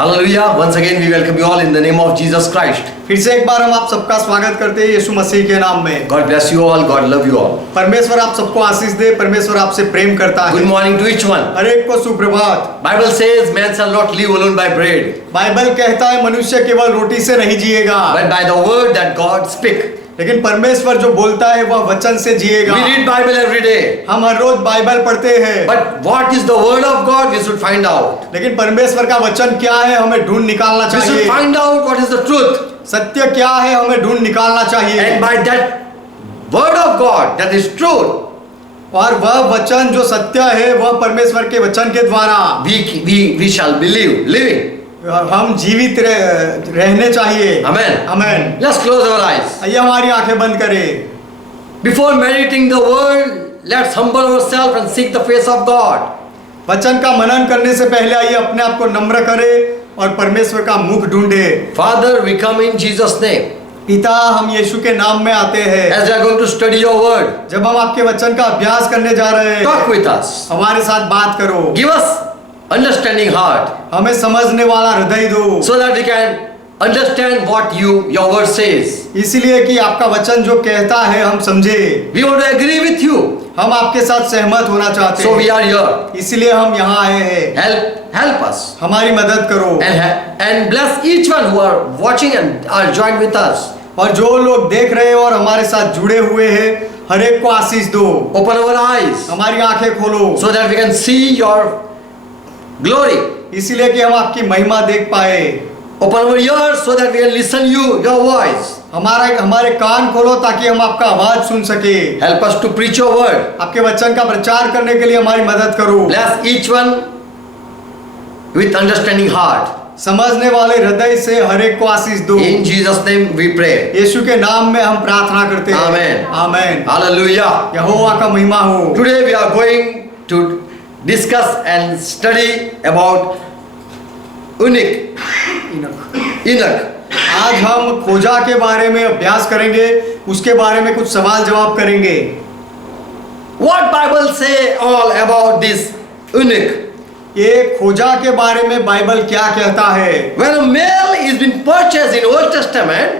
Hallelujah. Once again we welcome you all in the name of Jesus Christ. फिर से एक बार हम आप सबका स्वागत करते हैं यीशु मसीह के नाम में। God bless you all. God love you all. परमेश्वर आप सबको आशीष दे। परमेश्वर आपसे प्रेम करता है। Good morning to each one. हर एक को सुप्रभात। Bible says man shall not live alone by bread, Bible कहता है मनुष्य केवल रोटी से नहीं जिएगा, but by the word that God speak. लेकिन परमेश्वर जो बोलता है वह वचन से जिएगा। We read Bible every day. हम हर रोज बाइबल पढ़ते हैं, But what is the word of God? We should find out. लेकिन परमेश्वर का वचन क्या है हमें ढूंढ निकालना We should चाहिए। find out what is the truth. सत्य क्या है हमें ढूंढ निकालना चाहिए। And by that word of God, that is truth, और वह वचन जो सत्य है वह परमेश्वर के वचन के द्वारा we shall believe, living. हम जीवित रहने चाहिए। Amen. आमीन। Let's close our eyes. आइए हमारी आंखें बंद करें। Before meditating the word, let's humble ourselves and seek the face of God. वचन का मनन करने से पहले आइए अपने आप को नम्र करें और परमेश्वर का मुख ढूंढे। Father, we come in Jesus' name. पिता हम यीशु के नाम में आते हैं। As we are going to study your word, जब हम आपके वचन का अभ्यास करने जा रहे हैं, talk with us. हमारे साथ बात करो। Give us understanding heart, हमें समझने वाला हृदय दो, so that we can understand what your word says. इसलिए कि आपका वचन जो कहता है हम समझे। We want to agree with you, हम आपके साथ सहमत होना चाहते so we हैं, are here. इसलिए हम यहाँ आए हैं। Help us हमारी मदद करो and bless each one who are watching and are joined with us. और जो लोग देख रहे हैं और हमारे साथ जुड़े हुए हैं हर एक को आशीष दो। Open our eyes, हमारी आंखें खोलो so that we can see your glory. इसलिए कि हम आपकी महिमा देख पाए। Open our ears, so that we can listen your voice. हमारे कान खोलो ताकि हम आपका आवाज सुन सके। Help us to preach your word. आपके वचन का प्रचार करने के लिए हमारी मदद करो। Bless each one with understanding heart. समझने वाले हृदय से हर एक को आशीष दो। In Jesus' name we pray. यीशु के नाम में हम प्रार्थना करते हैं। Amen. आमीन। Hallelujah. यहोवा का महिमा हो। Today we are going to discuss and study about Enoch. आज हम खोजा के बारे में अभ्यास करेंगे, उसके बारे में कुछ सवाल जवाब करेंगे। What Bible say all about this Enoch? ये खोजा के बारे में बाइबल क्या कहता है? When a male is been purchased in Old Testament,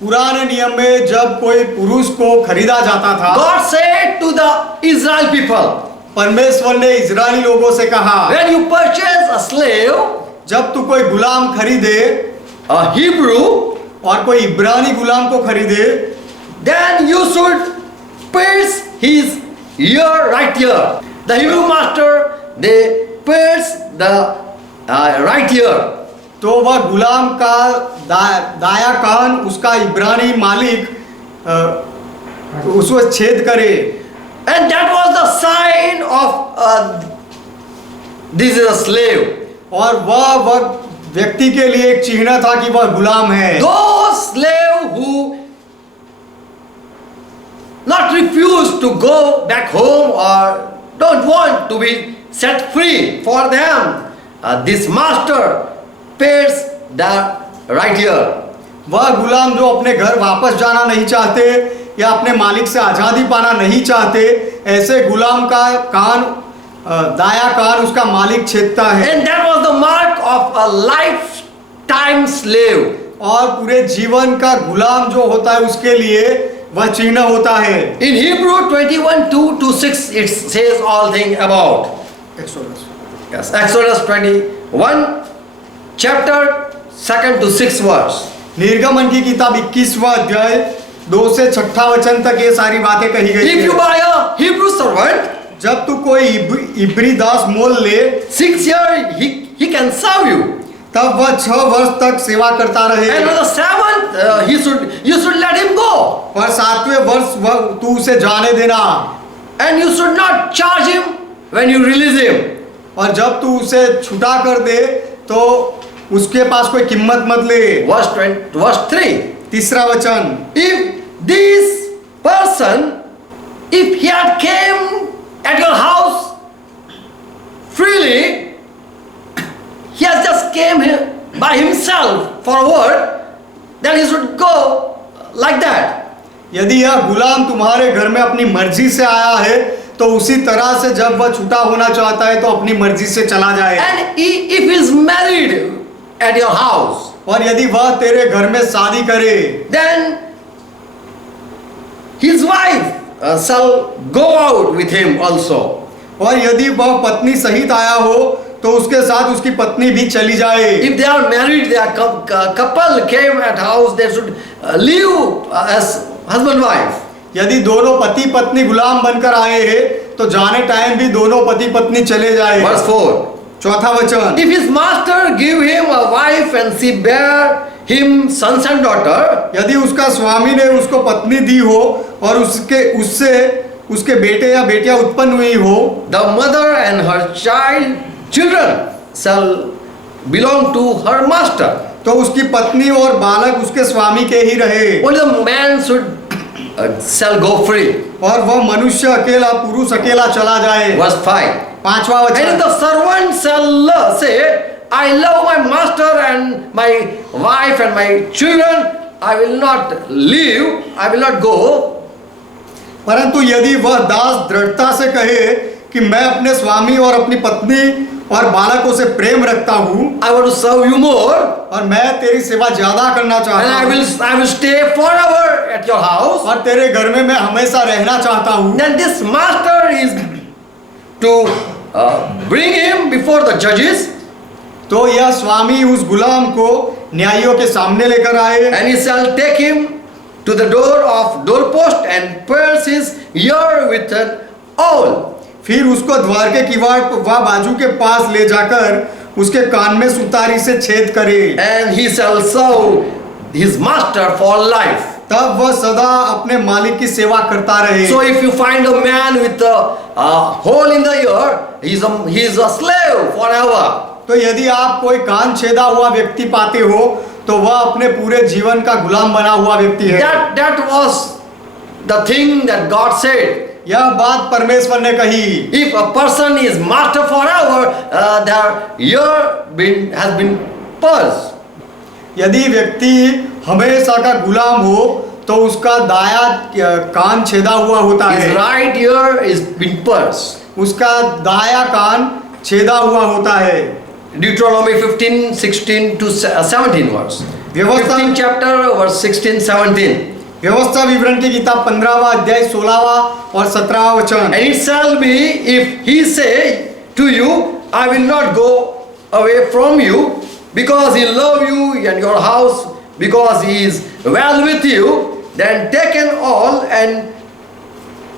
पुराने नियम में जब कोई पुरुष को खरीदा जाता था, God said to the Israel people, परमेश्वर ने इजरायली लोगों से कहा, when you purchase a slave, जब तू कोई गुलाम खरीदे, a Hebrew, और कोई इब्रानी गुलाम को खरीदे, then you should pierce his ear right ear. The Hebrew master, they pierce the right ear. तो वह गुलाम का दाया कान उसका इब्रानी मालिक उसको छेद करे। And that was the sign of this is a slave. और वह व्यक्ति के लिए एक चिन्ह था कि वह गुलाम है। Those slave who not refuse to go back home or don't want to be set free, for them this master pierce the right ear. वह गुलाम जो अपने घर वापस जाना नहीं चाहते या अपने मालिक से आजादी पाना नहीं चाहते, ऐसे गुलाम का कान दाया कान उसका मालिक छेदता है। And that was the mark of a lifetime slave. और पूरे जीवन का गुलाम जो होता है उसके लिए वह चिन्ह होता है। In Hebrew 21:2-6 it says all things about. Yes, Exodus 21 chapter 2nd to 6th verse. निर्गमन की किताब 21वां अध्याय 2 से 6 वचन तक ये सारी बातें कही गई If you है। buy a Hebrew servant, जब तू कोई इब्री दास मोल ले, 6 years he can serve you. तब वह 6 वर्ष तक सेवा करता रहे। And on the 7th, you should let him go. पर 7वें वर्ष तू उसे जाने देना। And you should not charge him when you release him. और जब तू उसे छुटा कर दे तो उसके पास कोई कीमत मत ले। Verse 3. तीसरा वचन, If this person, if he had came at your house freely, he has just came here by himself for a word, then he should go like that. यदि यह गुलाम तुम्हारे घर में अपनी मर्जी से आया है तो उसी तरह से जब वह छूटा होना चाहता है तो अपनी मर्जी से चला जाए। And if he is married at your house, और यदि वह तेरे घर में शादी करे, then his wife shall go out with him also. और यदि वह पत्नी सहित आया हो तो उसके साथ उसकी पत्नी भी चली जाए। If they are married, they are couple came at house, they should live as husband wife. यदि दोनों पति पत्नी गुलाम बनकर आए हैं तो जाने टाइम भी दोनों पति पत्नी चले जाए। Verse 4. चौथा वचन, If his master give him a wife and she bear him sons and daughter, यदि उसका स्वामी ने उसको पत्नी दी हो और उससे उसके बेटे या बेटियां उत्पन्न हुई हो, the mother and her children shall belong to her master. तो उसकी पत्नी और बालक उसके स्वामी के ही रहे। Only the man shall go free. और वह मनुष्य अकेला, पुरुष अकेला चला जाए। Verse 5. पांचवा And वचन, the servant shall say, I love my master and my wife and my children. I will not leave. I will not go. परंतु यदि वह दास दृढ़ता से कहे कि मैं अपने स्वामी और अपनी पत्नी और बालकों से प्रेम रखता हूँ I want to serve you more. और मैं तेरी सेवा ज्यादा करना And चाहता हूँ I will stay forever at your house. और तेरे घर में मैं हमेशा रहना चाहता हूँ, Then this master is to bring him before the judges, तो यह स्वामी उस गुलाम को न्यायियों के सामने लेकर आए and he shall take him to the door of doorpost and pierce his ear with an awl. फिर उसको द्वार के किवाड़ व बाजू के पास ले जाकर उसके कान में सुतारी से छेद करे। And he shall serve his master for life. तब वह सदा अपने मालिक की सेवा करता रहे। So if you find a man with a hole in the ear, he is a slave forever. तो यदि आप कोई कान छेदा हुआ व्यक्ति पाते हो तो वह अपने पूरे जीवन का गुलाम बना हुआ व्यक्ति है। That was the thing that God said. यह बात परमेश्वर ने कही। If a person is master forever, their ear has been pierced. यदि व्यक्ति हमेशा का गुलाम हो तो उसका दाया कान छेदा हुआ होता His है, right ear is been pierced. उसका दाया कान छेदा हुआ होता है। Deuteronomy 15, 16 to 17 verse. व्यवस्था 15 chapter verse 16, 17. व्यवस्था विवरण की किताब 15वां अध्याय 16वां और 17वां वचन। And it shall be, if he say to you, I will not go away from you, because he love you and your house, because he is well with you, then take an awl and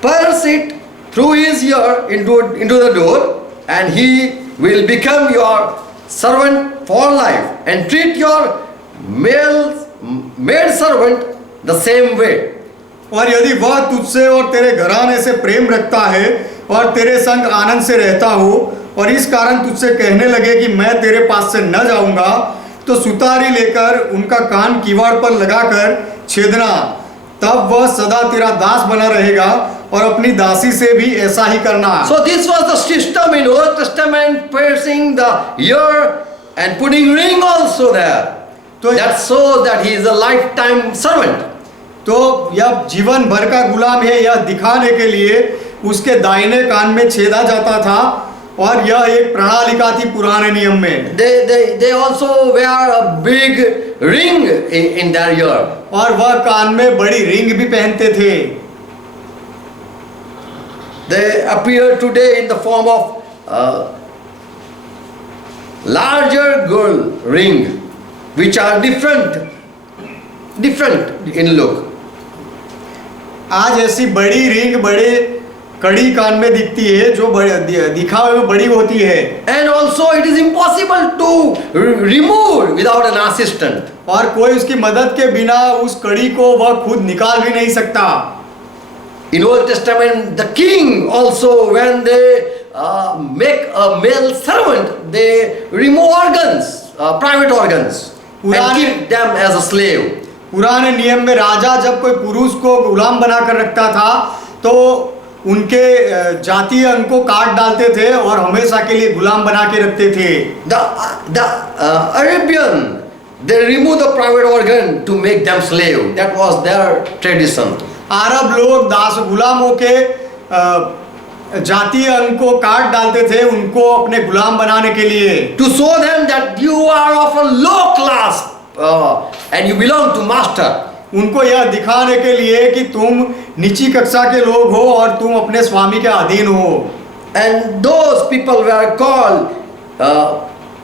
pierce it through his ear into the door, and he will become your servant for life, and treat your maid servant the same way. और यदि वह तुझसे और तेरे घराने से प्रेम रखता है और तेरे संग आनंद से रहता हो और इस कारण तुझसे कहने लगे कि मैं तेरे पास से न जाऊंगा, तो सुतारी लेकर उनका कान किवाड़ पर लगाकर छेदना, तब वह सदा तेरा दास बना रहेगा और अपनी दासी से भी ऐसा ही करना। So this was the system in Old Testament, piercing the ear and putting ring also there. तो That shows that he is a lifetime servant. तो यह जीवन भर का गुलाम है, यह दिखाने के लिए उसके दाहिने कान में छेदा जाता था और यह एक प्रणालिका थी पुराने नियम में। They also wear a big ring in their ear. और वह कान में बड़ी रिंग भी पहनते थे। They appear today in the form of larger gold ring, which are different in look. आज ऐसी बड़ी रिंग बड़े कड़ी कान में दिखती है जो दिखावे में बड़ी होती है। And also it is impossible to remove without an assistant. और कोई उसकी मदद के बिना उस कड़ी को वह खुद निकाल भी नहीं सकता। In Old Testament, the king also, when they make a male servant, they remove organs, private organs, and keep them as a slave. पुराने नियम में राजा जब कोई पुरुष को गुलाम बनाकर रखता था तो उनके जातीय अंग को काट डालते थे और हमेशा के लिए गुलाम बना के रखते थे। The Arabian, they remove the private organ to make them slave. That was their tradition. अरब लोग दास गुलामों के जातीय अंग को काट डालते थे उनको अपने गुलाम बनाने के लिए, to show them that you are of a low class and you belong to master. उनको यह दिखाने के लिए कि तुम नीची कक्षा के लोग हो और तुम अपने स्वामी के अधीन हो। And those people were called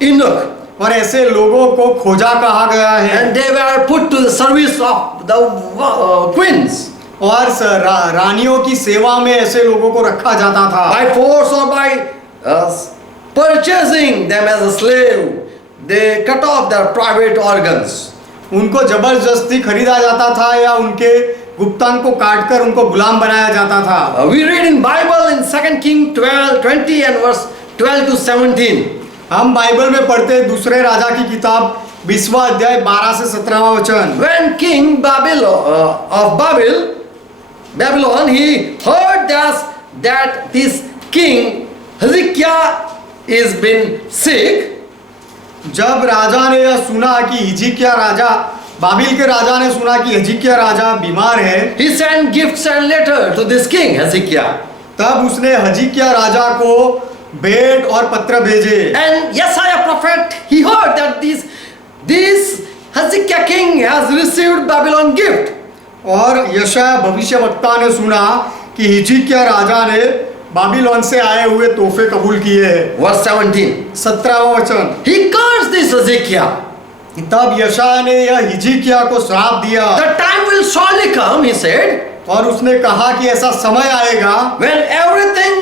Enoch, और ऐसे लोगों को खोजा कहा गया है, and they were put to the service of the queens और रानियों की सेवा में ऐसे लोगों को रखा जाता था। by force or by purchasing them as a slave. They cut off their private organs. उनको जबरदस्ती खरीदा जाता था या उनके गुप्तांग को काटकर उनको गुलाम बनाया जाता था। We read in Bible in 2 King 12:20 and verse 12 to 17. हम बाइबल में पढ़ते हैं दूसरे राजा की किताब 20वां अध्याय 12 से 17वां वचन। When King of Babylon, he heard that this king Hezekiah is been sick. जब राजा ने यह सुना कि हिजकिय्याह राजा, बाबिल के राजा ने सुना कि हिजकिय्याह राजा बीमार है, He sent gifts and letter to this king Hezekiah. तब उसने हिजकिय्याह राजा को भेंट और पत्र भेजे। And Yesaiah prophet, he heard that this Hezekiah king has received Babylon gift. और यशायाह भविष्यवक्ता ने सुना कि हिजकिय्याह राजा ने बाबिलोन से आए हुए तोहफे कबूल किए हैं। Verse 17. 17वां वचन। He cursed this Hezekiah. तब यशायाह ने यह हिजकिय्याह को श्राप दिया। The time will surely come, he said, और उसने कहा कि ऐसा समय आएगा when everything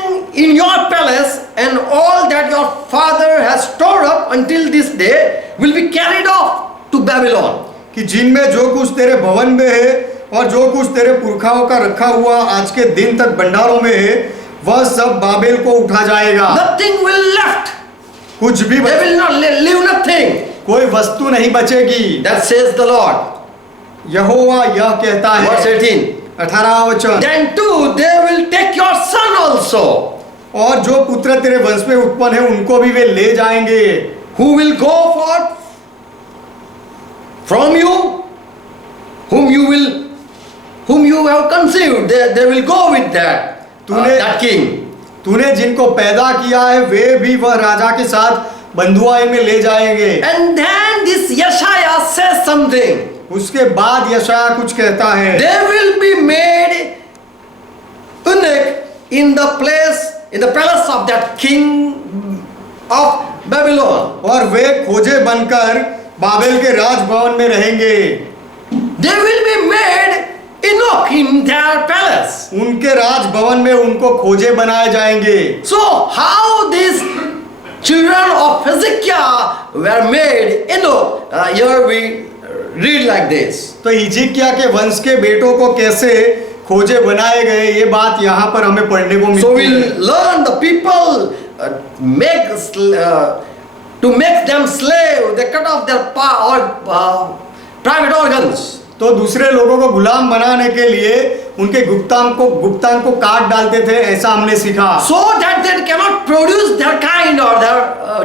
in your palace and all that your father has stored up until this day will be carried off to Babylon. कि जिनमें जो कुछ तेरे भवन में है और जो कुछ तेरे पुरखाओं का रखा हुआ आज के दिन तक भंडारों में है, वह सब बाबेल को उठा जाएगा। Nothing will left. कुछ भी They will not leave nothing. कोई वस्तु नहीं बचेगी। That says the Lord. यहोवा यह कहता है। Verse 18. 18वां वचन। Then too they will take your son also. और जो पुत्र तेरे वंश में उत्पन्न है उनको भी वे ले जाएंगे। Who will go forth from you, whom you have conceived, they will go with that king. तूने जिनको पैदा किया है वे भी वह राजा के साथ बंधुआई में ले जाएंगे। And then this Yeshaya says something. उसके बाद यशायाह कुछ कहता है। They will be made eunuch in the palace of that king of Babylon. और वे खोजे बनकर बाबेल के राजभवन में रहेंगे। They will be made eunuch in their palace. उनके राजभवन में उनको खोजे बनाए जाएंगे। So how these children of Hezekiah were made eunuch? Here we read like this. तो हिजकिय्याह के वंश के बेटों को कैसे खोजे बनाए गए, ये बात यहाँ पर हमें पढ़ने को So मिलती है। we'll learn the people to make them slave. They cut off their private organs. तो दूसरे लोगों को गुलाम बनाने के लिए उनके गुप्तांग को काट डालते थे, ऐसा हमने सीखा। So that they cannot produce their kind or their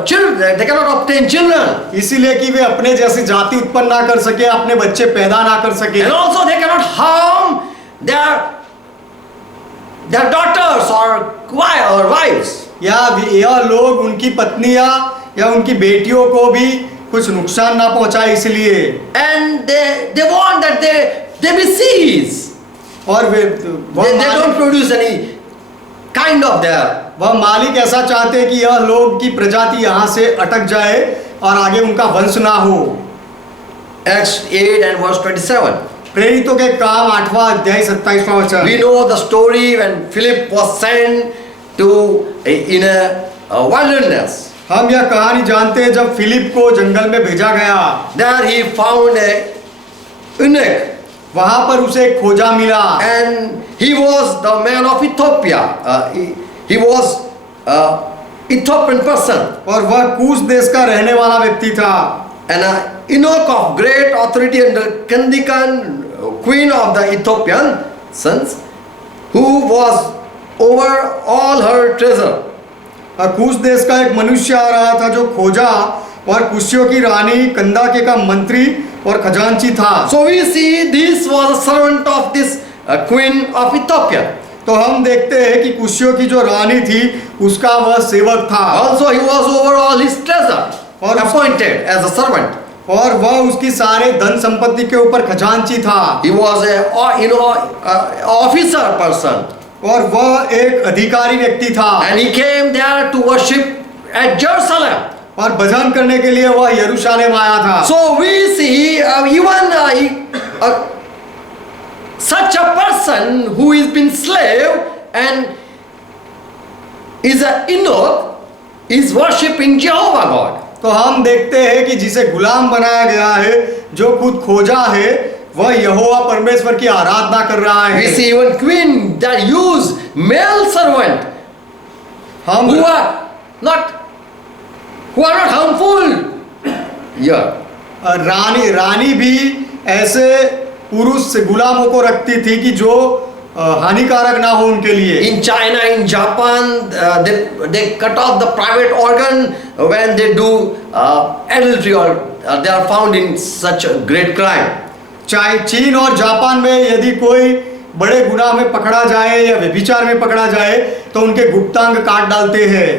children, they cannot obtain children. इसीलिए कि वे अपने जैसी जाति उत्पन्न ना कर सके, अपने बच्चे पैदा ना कर सके। And also they cannot harm their daughters or wives. यह लोग उनकी पत्नियां या उनकी बेटियों को भी कुछ नुकसान ना पहुंचाए, इसलिए। And they want that they be seized. और वे they don't produce any kind of their. वह मालिक ऐसा चाहते हैं कि यह लोग की प्रजाति यहाँ से अटक जाए और आगे उनका वंश ना हो। Acts 8 and verse 27. प्रेरितों के काम 8वां अध्याय 27वां वचन। We know the story when Philip was sent in a wilderness. हम यह कहानी जानते हैं जब फिलिप को जंगल में भेजा गया। There he found a eunuch. वहां पर उसे एक खोजा मिला। And he was the man of Ethiopia. He was Ethiopian person. और वह कूश देश का रहने वाला व्यक्ति था। And eunuch of great authority under Candace, queen of the Ethiopian sons, who was over all her treasure. कूश देश का एक मनुष्य आ रहा था जो खोजा और कुशियों की रानी कंदाके का मंत्री और खजांची था। So we see this was a servant of this queen of Ethiopia. तो हम देखते हैं कि कुशियों की जो रानी थी उसका वह सेवक था Also, he was over all his treasure, और appointed as a servant. और वह उसकी सारे धन संपत्ति के ऊपर खजांची था He was officer person, और वह एक अधिकारी व्यक्ति था and he came there to worship at Jerusalem. और भजन करने के लिए वह यरूशलेम आया था So we see such a person who has been slave and is a Enoch is worshipping Jehovah God. तो हम देखते हैं कि जिसे गुलाम बनाया गया है जो खुद खोजा है वह यहोवा परमेश्वर की आराधना कर रहा We है see even queen that use male servant हम who are not harmful. Yeah. रानी भी ऐसे पुरुष गुलामों को रखती थी कि जो हानिकारक ना हो उनके लिए In China, in Japan, they cut off the private organ when they do adultery or they are found in such a great crime. चाहे चीन और जापान में यदि कोई बड़े गुनाह में पकड़ा जाए या व्यभिचार में पकड़ा जाए तो उनके गुप्तांग काट डालते हैं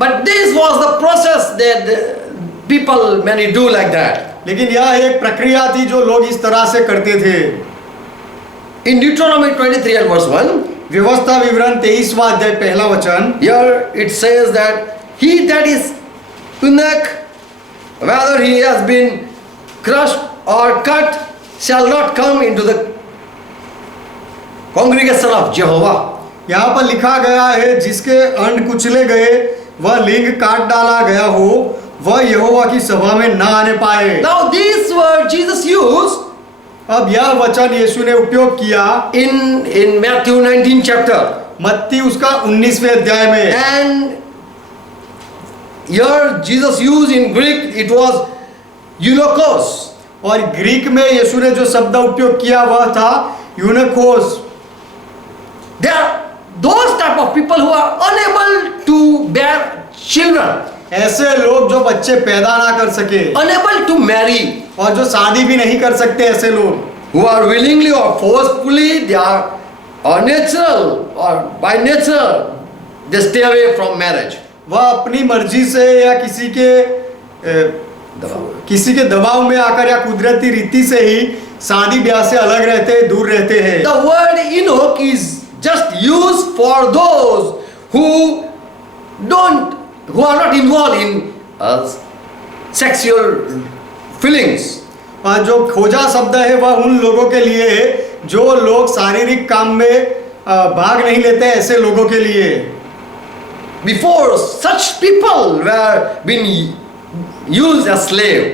But this was the process that people many do like that. लेकिन यह एक प्रक्रिया थी जो लोग इस तरह से करते थे In Deuteronomy 23 and verse 1, व्यवस्था विवरण 23वां अध्याय पहला वचन here it says that he that is eunuch, whether he has been crushed or cut, shall not come into the congregation of Jehovah. यहाँ पर लिखा गया है जिसके अंड कुचले गए वह लिंग काट डाला गया हो वह यहोवा की सभा में ना आने पाए Now this word Jesus used अब यह वचन यीशु ने उपयोग किया in Matthew 19 chapter. मत्ती उसका 19वें अध्याय में And here Jesus used in Greek, it was eunuchos. और ग्रीक में यीशु ने जो शब्द उपयोग किया वह था यूनकोस There are those type of people who are unable to bear children, ऐसे लोग जो बच्चे पैदा ना कर सके unable to marry, और जो शादी भी नहीं कर सकते ऐसे लोग who are willingly or forcefully, they are natural or by nature, they stay away from marriage. वह अपनी मर्जी से या किसी के दबाव में आकर या कुदरती रीति से ही शादी ब्याह से अलग रहते हैं दूर रहते हैं The word Enoch is just used for those who are not involved in sexual feelings. और जो खोजा शब्द है वह उन लोगों के लिए है जो लोग शारीरिक काम में भाग नहीं लेते ऐसे लोगों के लिए Before, such people were being used as slave.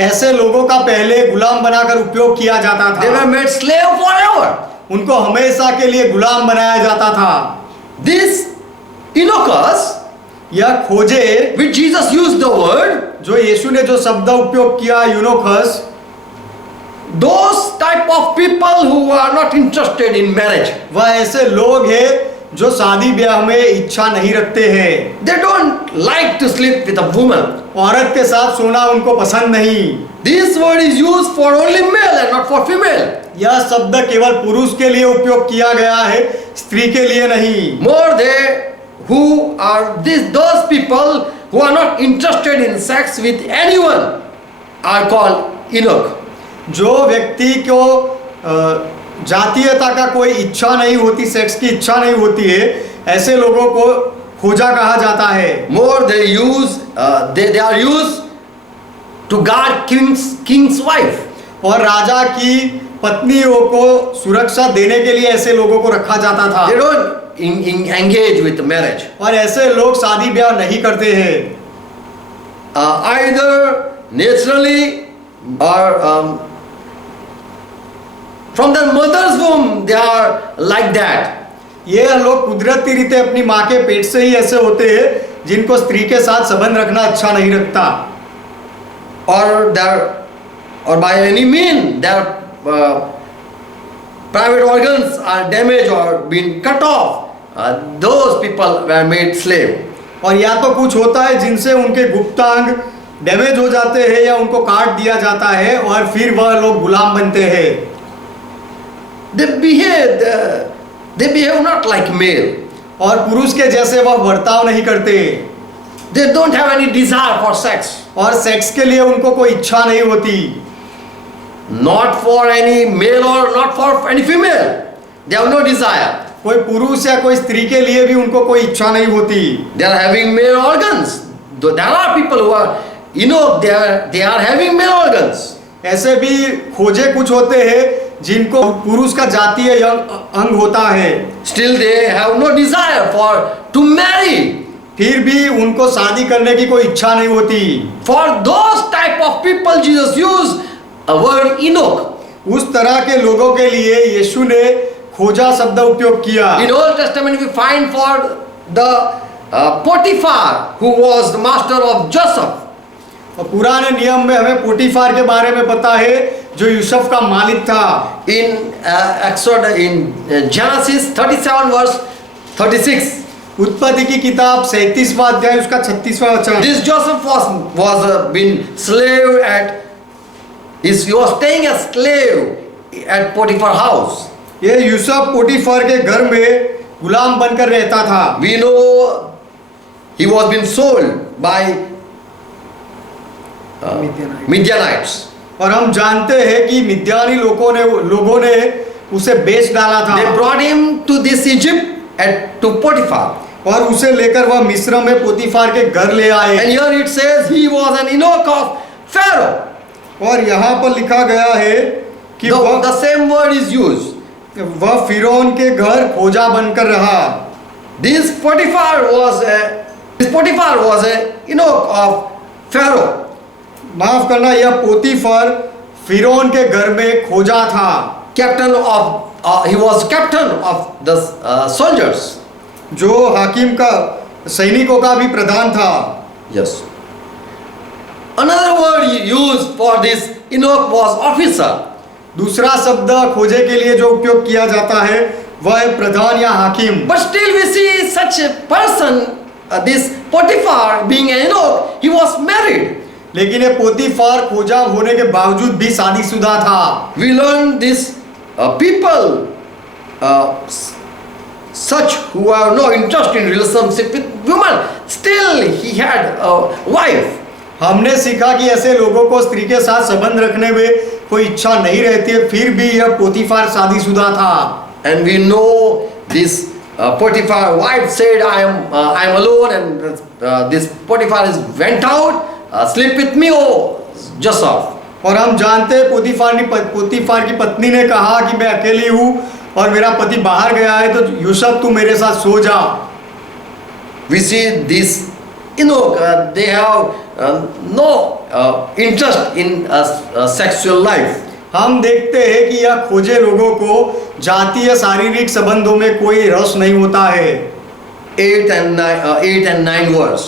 ऐसे लोगों का पहले गुलाम बनाकर उपयोग किया जाता They were था made slave forever. उनको हमेशा के लिए गुलाम बनाया जाता था This Enochus, यह खोजे which Jesus used the word, जो यीशु ने जो शब्द उपयोग किया यूनोखस those type of people who are not interested in marriage. वह ऐसे लोग हैं जो शादी ब्याह में इच्छा नहीं रखते हैं They don't like to sleep with a woman. औरत के साथ सोना उनको पसंद नहीं This word is used for only male and not for female. यह शब्द केवल पुरुष के लिए उपयोग किया गया है स्त्री के लिए नहीं More they who are those people who are not interested in sex with anyone are called Enoch. जो व्यक्ति को जातीयता का कोई इच्छा नहीं होती सेक्स की इच्छा नहीं होती है ऐसे लोगों को खोजा कहा जाता है More they are used to guard king's wife. और राजा की पत्नियों को सुरक्षा देने के लिए ऐसे लोगों को रखा जाता था They don't engage with marriage. और ऐसे लोग शादी ब्याह नहीं करते हैं Either naturally or from their mother's womb they are like that. ये लोग कुदरती रीते अपनी माँ के पेट से ही ऐसे होते हैं जिनको स्त्री के साथ संबंध रखना अच्छा नहीं लगता Or by any means their private organs are damaged or been cut off. Those people were made slave. और या तो कुछ होता है जिनसे उनके गुप्तांग डैमेज हो जाते हैं या उनको काट दिया जाता है और फिर वह लोग गुलाम बनते हैं They behaved They behave not like male. और पुरुष के जैसे वह बर्ताव नहीं करते, They don't have any desire for sex. और सेक्स के लिए उनको कोई इच्छा नहीं होती, Not for any male or not for any female. They have no desire. कोई पुरुष या कोई स्त्री के लिए भी उनको कोई इच्छा नहीं होती। They are having male organs. Though there are people who are, they are having male organs. ऐसे भी खोजे कुछ होते हैं जिनको पुरुष का जातीय अंग होता है, Still they have no desire for to marry. फिर भी उनको शादी करने की कोई इच्छा नहीं होती। For those type of people, Jesus used a word Enoch. उस तरह के लोगों के लिए यीशु ने खोजा शब्द उपयोग किया। In Old Testament we find for the Potiphar, who was the master of Joseph. और पुराने नियम में हमें पोटीफार के बारे में पता है जो यूसुफ का मालिक था। In Exodus, in Genesis 37 verse 36. उत्पत्ति की किताब 37वां अध्याय उसका 36वां वचन। This Joseph was been slave at he was staying as slave at Potiphar house. ये यूसुफ पोटीफार के घर में गुलाम बनकर रहता था। We know he was been sold by Midianites. और हम जानते हैं कि मिद्यानी लोगों ने उसे बेच डाला था। They brought him to this Egypt to Potiphar. और उसे लेकर वह मिस्र में पोतीफार के घर ले आए। And here it says he was an Enoch of Pharaoh. और यहाँ पर लिखा गया है कि The same word is used. वह फिरौन के घर खोजा बनकर रहा। This Potiphar was a Enoch of Pharaoh. माफ करना, यह पोतीफर फिरौन के घर में खोजा था। He was captain of the soldiers. जो हाकिम का सैनिकों का भी प्रधान था। Yes. Another word used for this Enoch was officer. दूसरा शब्द खोजे के लिए जो उपयोग किया जाता है वह है प्रधान या हाकिम। But still we see such a person, this Potiphar being an Enoch, he was married. लेकिन ये पोतीफार खोजा होने के बावजूद भी शादीशुदा था। We learn this people such who have no interest in relationship with women, still he had a wife. हमने सीखा कि ऐसे लोगों को स्त्री के साथ संबंध रखने में कोई इच्छा नहीं रहती है, फिर भी यह पोतीफार शादीशुदा था। And we know this Potiphar wife said, I am alone, and this Potiphar went out, sleep with me, oh Joseph. और हम जानते हैं पोतीफार की पत्नी ने कहा कि मैं अकेली हूँ और मेरा पति बाहर गया है, तो यूसुफ तू मेरे साथ सो जा। We see this they have no interest in sexual life. हम देखते हैं कि यह खोजे लोगों को जातीय शारीरिक संबंधों में कोई रस नहीं होता है। 8 and 9 verse.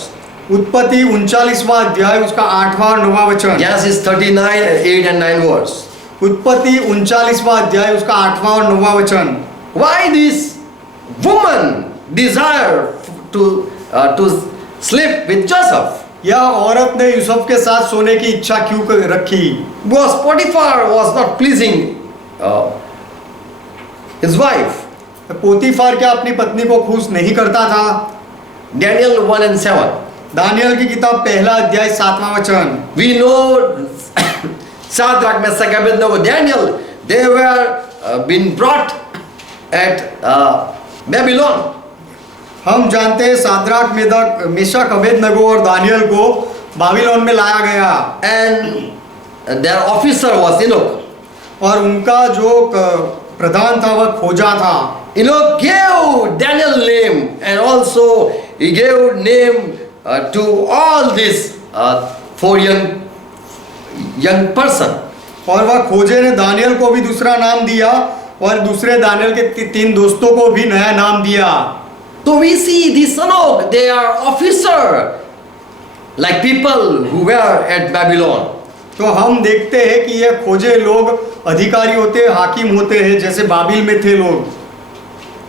उत्पत्ति 39वां अध्याय उसका 8वां और 9वां वचन। Genesis 39 8 and 9 verse. उत्पत्ति 39वां अध्याय उसका 8वां और 9वां वचन। Why this woman desire to sleep with Joseph? यह औरत ने यूसुफ के साथ सोने की इच्छा क्यों रखी? Because Potiphar was not pleasing his wife. पोतीफार क्या अपनी पत्नी को खुश नहीं करता था? Daniel 1 and 7. दानियल की किताब पहला अध्याय 7वां वचन। We know Shadrach, Meshach, Abednego, Daniel, they were been brought at Babylon. हम जानते हैं साद्राक मेशक अबेदनगो और दानियल को बाबिलोन में लाया गया। And their officer was Enoch. और उनका जो प्रधान था वह खोजा था। Enoch gave Daniel name, and also he gave name to all these 4 young person. और वह खोजे ने दानियल को भी दूसरा नाम दिया और दूसरे दानियल के 3 दोस्तों को भी नया नाम दिया। So we see this Enoch, they are officer like people who were at Babylon. तो हम देखते हैं कि ये खोजे लोग अधिकारी होते हैं, हाकिम होते हैं, जैसे बाबिल में थे लोग।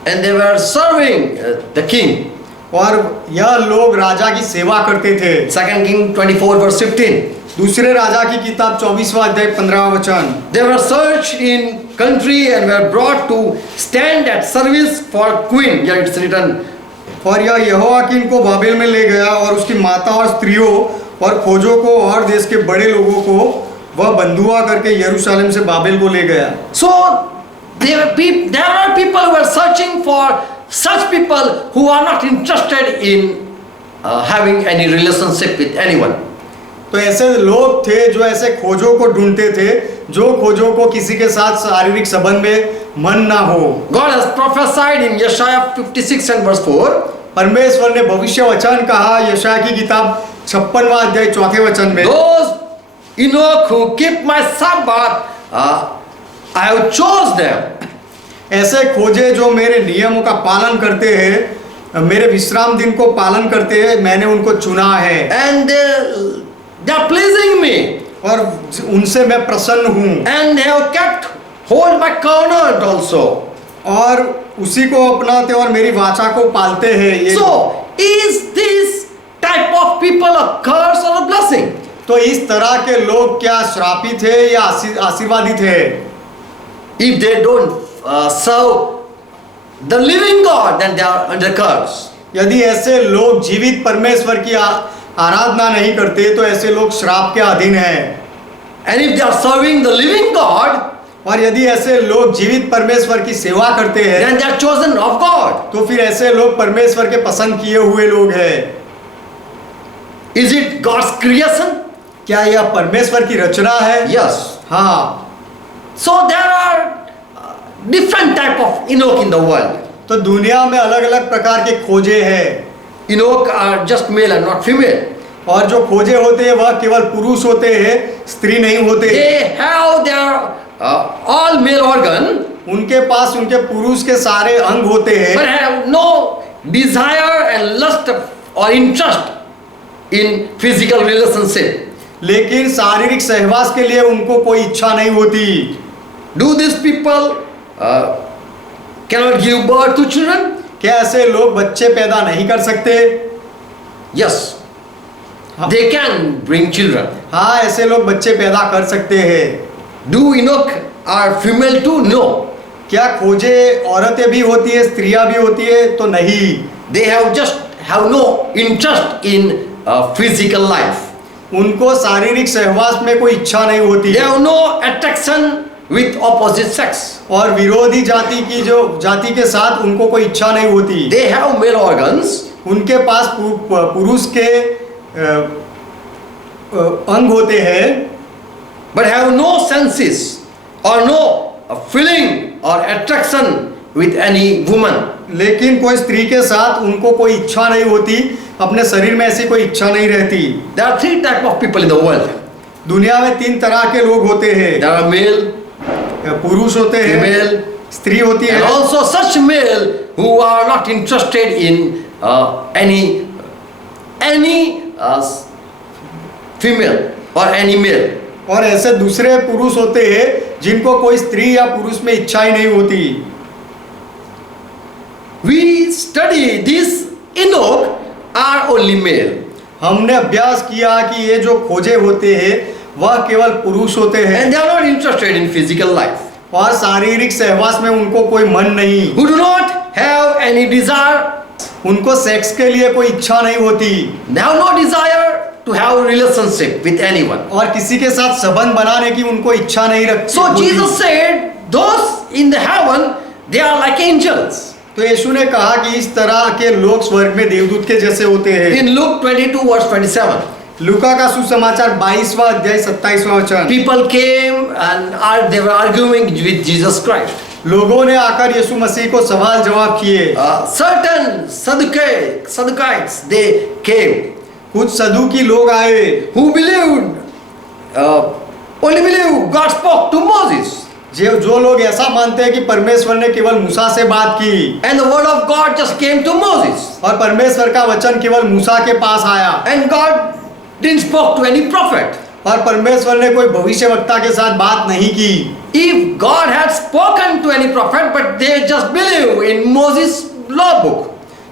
And they were serving the king. और यह लोग राजा की सेवा करते थे। 2 King 24 verse 15. दूसरे राजा की किताब 24वां अध्याय 15वां वचन। They were searched in country and were brought to stand at service for queen. Here it's written. और यह यहोयाकीन को बाबेल में ले गया और उसकी माता और स्त्रियों और खोजों को और देश के बड़े लोगों को वह बंधुआ करके यरूशलेम से बाबेल को ले गया। So there are people who are searching for such people who are not interested in having any relationship with anyone. तो ऐसे लोग थे जो ऐसे खोजों को ढूंढते थे, जो खोजों को किसी के साथ शारीरिक संबंध में मन ना हो। God has prophesied in Yeshaya 56 and verse 4. परमेश्वर ने भविष्य वचन कहा यशाया की किताब 56वां अध्याय 4वें वचन में, Those Enoch who keep my Sabbath, I have chose them. ऐसे खोजे जो मेरे नियमों का पालन करते हैं, मेरे विश्राम दिन को पालन करते हैं, मैंने उनको चुना है। And they are pleasing me. और उनसे मैं प्रसन्न हूँ। And they have kept hold my covenant also. और उसी को अपनाते और मेरी वाचा को पालते हैं। ये So, is this type of people a curse or a blessing? तो इस तरह के लोग क्या श्रापित है या आशीर्वादित है? If they don't serve the living God, then they are under curse. यदि ऐसे लोग जीवित परमेश्वर की आराधना नहीं करते तो ऐसे लोग श्राप के अधीन हैं। And if they are serving the living God, और यदि ऐसे लोग जीवित परमेश्वर की सेवा करते हैं then they are chosen of God. तो फिर ऐसे लोग परमेश्वर के पसंद किए हुए लोग हैं। Is it God's creation? क्या यह परमेश्वर की रचना है? Yes. हाँ। So there are different type of Enoch in the world. तो दुनिया में अलग अलग प्रकार के खोजे हैं। Enoch are just male and not female. और जो खोजे होते हैं वह केवल पुरुष होते हैं, स्त्री नहीं होते। They have their all male organ, उनके पास उनके पुरुष के सारे अंग होते हैं, but have no desire and lust or interest in physical relationship. लेकिन शारीरिक सहवास के लिए उनको कोई इच्छा नहीं होती। Do these people cannot give birth to children? क्या ऐसे लोग बच्चे पैदा नहीं कर सकते? Yes. They can bring children. हाँ, ऐसे लोग बच्चे पैदा कर सकते हैं। Do Enoch are female too? No. क्या खोजे औरतें भी होती है, स्त्रियां भी होती है? तो नहीं। They have no interest in physical life. उनको शारीरिक सहवास में कोई इच्छा नहीं होती। They have no attraction with opposite sex. और विरोधी जाति के साथ उनको कोई इच्छा नहीं होती। They have male organs. उनके पास पुरुष के अंग होते हैं, but have no senses or no feeling or attraction with any woman. लेकिन कोई स्त्री के साथ उनको कोई इच्छा नहीं होती, अपने शरीर में ऐसी कोई इच्छा नहीं रहती। There are three type of people in the world. दुनिया में 3 तरह के लोग होते हैं। There are male, पुरुष होते हैं, female, स्त्री होती है, and also such male who are not interested in any female or any male. और ऐसे दूसरे पुरुष होते हैं जिनको कोई स्त्री या पुरुष में इच्छा ही नहीं होती। We study this Enoch are only male. हमने अभ्यास किया कि ये जो खोजे होते हैं वह केवल पुरुष होते हैं And they are not interested in physical life. और शारीरिक सहवास में उनको कोई मन नहीं। Who do not have any desire. उनको सेक्स के लिए कोई इच्छा नहीं होती। They have no desire to have a relationship with anyone. और किसी के साथ संबंध बनाने की उनको इच्छा नहीं रखती। So Jesus said, those in the heaven, they are like angels. तो यीशु ने कहा कि इस तरह के लोग स्वर्ग में देवदूत के जैसे होते हैं। In Luke 22 verse 27. लूका का सुसमाचार 22वां अध्याय 27वां वचन। People came and they were arguing with Jesus Christ. लोगों ने आकर यीशु मसीह को सवाल जवाब किए। Certain Sadducees, they came. कुछ सदुकी लोग आए Who believed, only believed God spoke to Moses. जो लोग ऐसा मानते हैं कि परमेश्वर ने केवल मूसा से बात की And the word of God just came to Moses. और परमेश्वर का वचन केवल मूसा के पास आया And God didn't spoke to any prophet. और परमेश्वर ने कोई भविष्यवक्ता के साथ बात नहीं की। If God had spoken to any prophet, but they just believe in Moses' law book.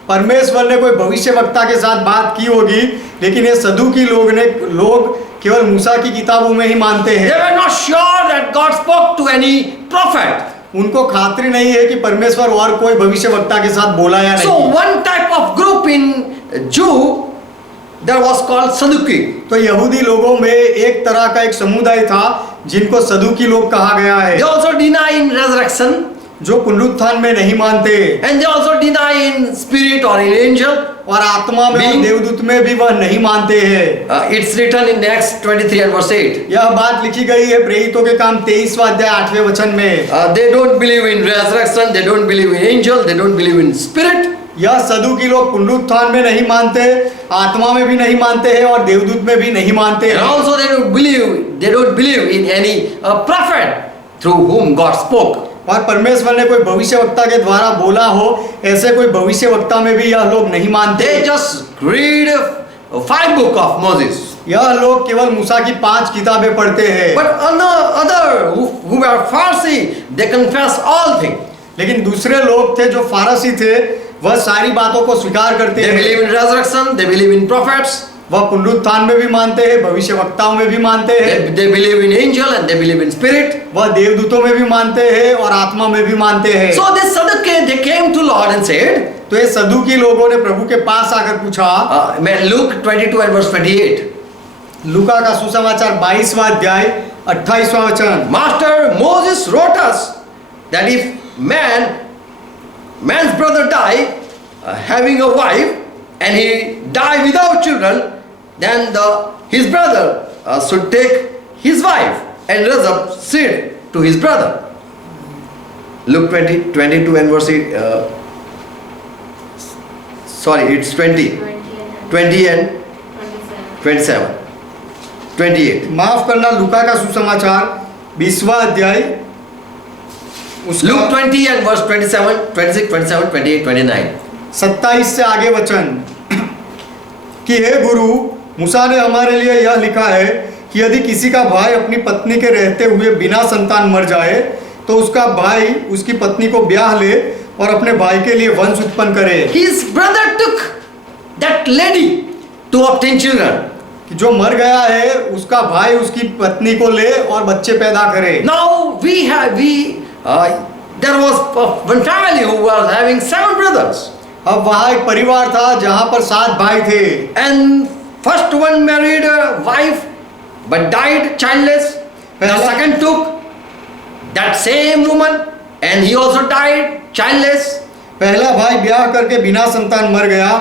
परमेश्वर ने कोई भविष्यवक्ता के साथ बात की होगी, लेकिन ये सदुकी लोग केवल मूसा की किताबों में ही मानते They हैं। were not sure that God spoke to any prophet. उनको खात्री नहीं है कि परमेश्वर और कोई भविष्यवक्ता के साथ बोला या So नहीं। one type of group in Jew, there was called Sadducee. तो यहूदी लोगों में एक तरह का एक समुदाय था जिनको सदुकी लोग कहा गया है, They also deny in resurrection, जो पुनरुत्थान में नहीं मानते and they also deny in spirit or in angel. और आत्मा में और Being- देवदूत में भी वह नहीं मानते हैं। It's written in Acts 23 and verse 8. यह बात लिखी गई है प्रेरितों के काम 23वां अध्याय 8वें वचन में। They don't believe in resurrection, they don't believe in angel, they don't believe in spirit. यह सदुकी लोग पुनरुत्थान में नहीं मानते, आत्मा में भी नहीं मानते हैं और देवदूत में भी नहीं मानते And हैं। also they don't believe in any prophet through whom God spoke. और परमेश्वर ने कोई भविष्यवक्ता के द्वारा बोला हो, ऐसे कोई भविष्यवक्ता में भी यह लोग नहीं मानते। They just read 5 books of Moses. यह लोग केवल मूसा की 5 किताबें पढ़ते हैं। But other who were Farsi, they confess all things. लेकिन दूसरे लोग थे जो फारसी थे, वह सारी बातों को स्वीकार करते They हैं। believe in resurrection, they believe in prophets, वह पुनरुत्थान में भी मानते हैं, भविष्यवक्ताओं में भी मानते हैं, they believe in angel and they believe in spirit. वह देवदूतों में भी मानते हैं और आत्मा में भी मानते हैं। So this Sadducee, they came to Lord and said, तो ये सदुकी लोगों ने प्रभु के पास आकर पूछा, Luke 22 and verse 28. लूका का सुसमाचार 22वां अध्याय 28वां वचन, Master, Moses wrote us that if man's brother die having a wife and he die without children, then his brother should take his wife and raise up seed to his brother. Luke 22 and verse 8, it's 20 and 27, 28. माफ करना, लूका का सुसमाचार 20वां अध्याय उसका Luke 20 and verse 27, 26, 27, 28, 29. 27 से आगे वचन कि हे गुरु, मूसा ने हमारे लिए यह लिखा है कि यदि किसी का भाई अपनी पत्नी के रहते हुए बिना संतान मर जाए तो उसका भाई उसकी पत्नी को ब्याह ले और अपने भाई के लिए वंश उत्पन्न करे। His brother took that lady to obtain children. कि जो मर गया है उसका भाई उसकी पत्नी को ले और बच्चे पैदा करे। Now there was one family who was having 7 brothers, अब वहाँ एक परिवार था जहाँ पर 7 भाई थे and first one married a wife but died childless. The पहला- second took that same woman and he also died childless. पहला भाई ब्याह करके बिना संतान मर गया,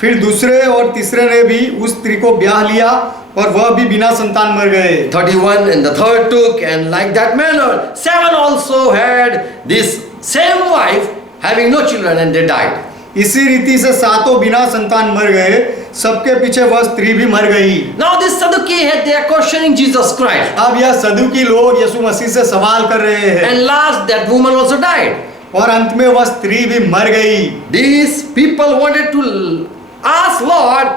फिर दूसरे और तीसरे ने भी उस स्त्री को ब्याह लिया और वह भी बिना संतान मर गए। 31 and the third took, and like that manner 7 also had this same wife having no children and they died. इसी रीति से 7 बिना संतान मर गए, सबके पीछे वह स्त्री भी मर गई। Now this Sadducee had, they are questioning Jesus Christ, अब यह सदुकी लोग यीशु मसीह से सवाल कर रहे हैं and last that woman also died. और अंत में वह स्त्री भी मर गई। These people wanted to ask Lord,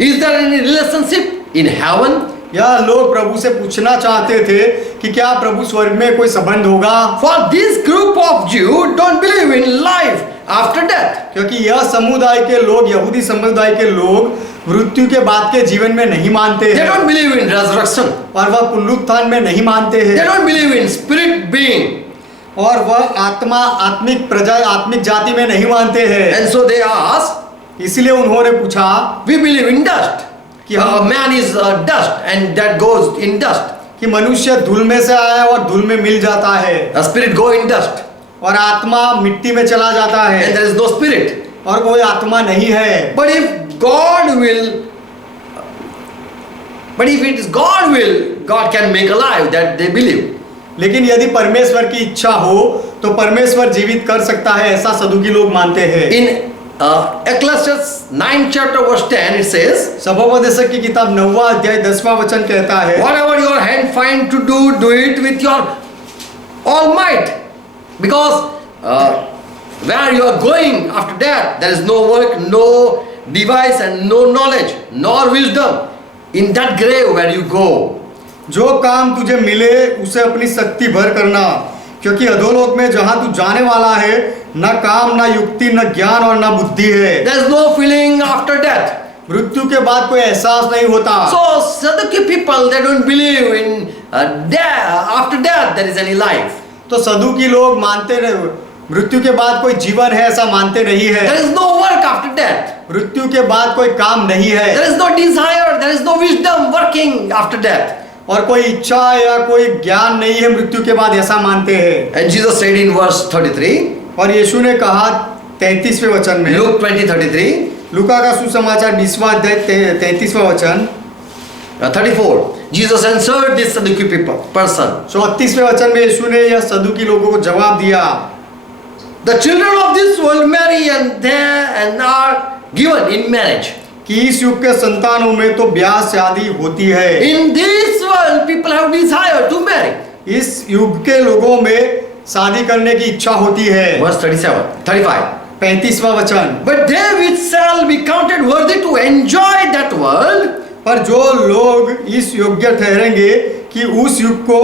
is there any relationship in heaven? यह लोग प्रभु से पूछना चाहते थे कि क्या प्रभु स्वर्ग में कोई संबंध होगा, For this group of Jews don't believe in life after death. क्योंकि यह समुदाय के लोग, यहूदी समुदाय के लोग मृत्यु के बाद के जीवन में नहीं मानते They हैं don't believe in resurrection. और वह पुनरुत्थान में नहीं मानते They हैं don't believe in spirit being. और वह आत्मा, आत्मिक प्रजा, आत्मिक जाति में नहीं मानते हैं। And so they asked, इसलिए उन्होंने पूछा we believe in dust. कि हम Man is dust and that goes in dust. कि मनुष्य धूल में से आया और धूल में मिल जाता है A spirit go in dust और आत्मा मिट्टी में चला जाता and है there is no spirit. और कोई आत्मा नहीं है। But if God will, but if it is God will, God can make alive that they believe. लेकिन यदि परमेश्वर की इच्छा हो तो परमेश्वर जीवित कर सकता है, ऐसा सदुकी लोग मानते हैं। In Ecclesiastes 9 chapter verse 10 it says, सभोपदेशक की किताब 9वां अध्याय 10वां वचन कहता है, whatever your hand find to do, do it with your all might, because where you are going after that, there is no work, no device and no knowledge nor wisdom in that grave where you go. जो काम तुझे मिले उसे अपनी शक्ति भर करना, क्योंकि अधोलोक में जहां तू जाने वाला है न काम, न युक्ति, न ज्ञान और न बुद्धि है। There is no feeling after death. मृत्यु के बाद कोई एहसास नहीं होता। So Sadducee people, they don't believe in death, after death there is any life. तो सदुकी लोग मानते रहे मृत्यु के बाद कोई जीवन है ऐसा मानते नहीं है। There is no work after death. मृत्यु के बाद कोई काम नहीं है There is no desire, there is no wisdom working after death. और कोई इच्छा या कोई ज्ञान नहीं है मृत्यु के बाद, ऐसा मानते हैं। And Jesus said in verse 33, और यीशु ने कहा 33वें वचन में, Luke 20:33, लूका का सुसमाचार 20वां अध्याय 33वां वचन 34, Jesus answered this Sadducee person. 34वें वचन में यीशु ने यह सदुकी लोगों को जवाब दिया, The children of this world marry and are given in marriage. कि इस युग के संतानों में तो ब्याह शादी होती है। In this world, people have desire to marry. इस युग के लोगों में शादी करने की इच्छा होती है। Verse 35. 35वां वचन, But they which shall be counted worthy to enjoy that world, पर जो लोग इस योग्य ठहरेंगे कि उस युग को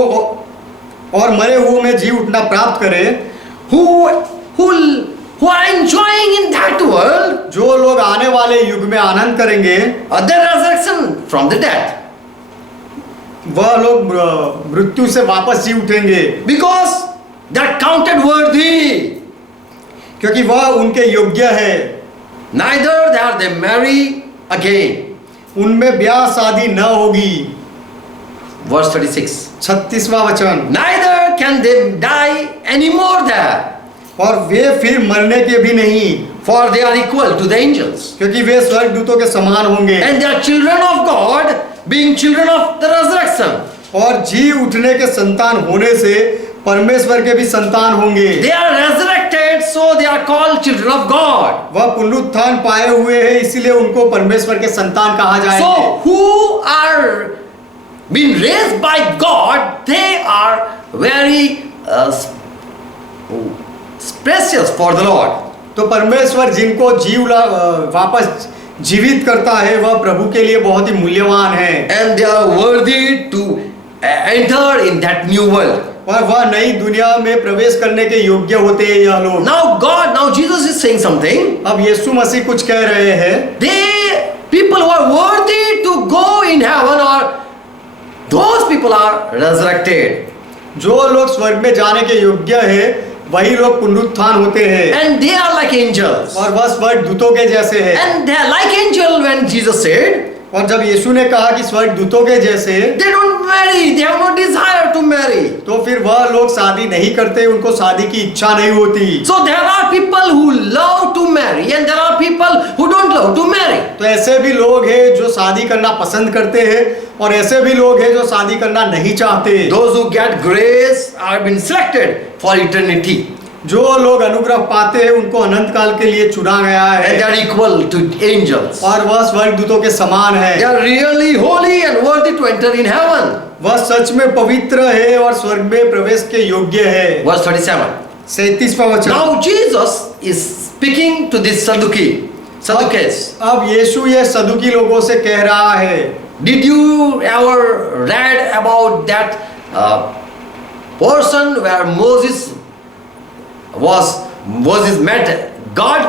और मरे हुओं में जी उठना प्राप्त करें, who are enjoying in that world, जो लोग आने वाले युग में आनंद करेंगे, their resurrection from the dead, वह लोग मृत्यु से वापस जी उठेंगे, because they are counted worthy. क्योंकि वह उनके योग्य है। Neither are they marry again. उनमें ब्याह शादी न होगी। Verse 36. 36वां वचन, Neither can they die anymore there, और वे फिर मरने के भी नहीं, for they are equal to the angels, क्योंकि वे स्वर्गदूतों के समान होंगे, and they are children of God, being children of the resurrection. और जी उठने के संतान होने से परमेश्वर के भी संतान होंगे। They are resurrected, so they are called children of God. वह पुनरुत्थान पाए हुए हैं, इसीलिए उनको परमेश्वर के संतान कहा जाएगा। So who are being raised by God, they are very precious for the Lord. तो परमेश्वर जिनको वापस जीवित करता है वह प्रभु के लिए बहुत ही मूल्यवान है, And they are worthy to enter in that new world. और वह नई दुनिया में प्रवेश करने के योग्य होते हैं यह लोग। Now Jesus is saying something. अब यीशु मसीह कुछ कह रहे हैं, People who are worthy to go in heaven, or those people are resurrected. जो लोग स्वर्ग में जाने के योग्य है वही लोग पुनरुत्थान होते हैं, And they are like angels. और वह स्वर्ग दूतों के जैसे हैं। And they are like angel when Jesus said, और जब यीशु ने कहा कि स्वर्ग दूतों के जैसे, they don't marry, they have no desire to marry. तो फिर वह लोग शादी नहीं करते, उनको शादी की इच्छा नहीं होती। So there are people who love to marry, and there are people who don't love to marry. तो ऐसे भी लोग हैं जो शादी करना पसंद करते हैं, और ऐसे भी लोग हैं जो शादी करना नहीं चाहते। Those who get grace are been selected for eternity. जो लोग अनुग्रह पाते हैं उनको अनंत काल के लिए चुना गया And they है, are equal to angels. और वह स्वर्गदूतों के समान They है। are really holy and worthy to enter in heaven. वह सच में पवित्र है और स्वर्ग में प्रवेश के योग्य है। Verse 37. 37वां वचन, Now Jesus is speaking to this Sadducees. अब यीशु ये सदुकी लोगों से कह रहा है, Did you ever read about that portion where Moses met God?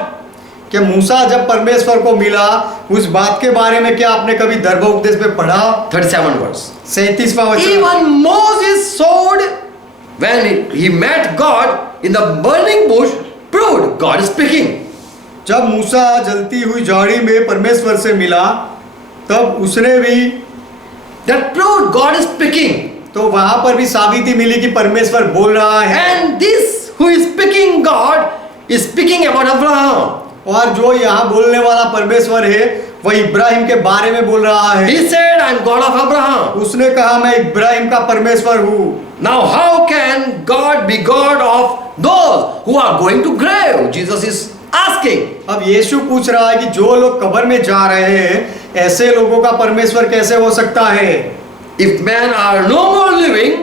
कि मूसा जब परमेश्वर को मिला, उस बात के बारे में क्या आपने कभी धर्मोपदेश में पढ़ा? 37 verse. 37वां वचन, Even Moses showed when he met God in the burning bush, proved God is speaking. जब मूसा जलती हुई झाड़ी में परमेश्वर से मिला, तब उसने भी That proved God is speaking. तो वहां पर भी साबिती मिली कि परमेश्वर बोल रहा है। And this who is speaking God is speaking about Abraham. और जो यहाँ बोलने वाला परमेश्वर है वह इब्राहिम के बारे में बोल रहा है। He said, I am God of Abraham. उसने कहा मैं इब्राहिम का परमेश्वर हूँ। Now how can God be God of those who are going to grave? Jesus is asking. अब यीशु पूछ रहा है कि जो लोग कब्र में जा रहे हैं, ऐसे लोगों का परमेश्वर कैसे हो सकता है? If men are no more living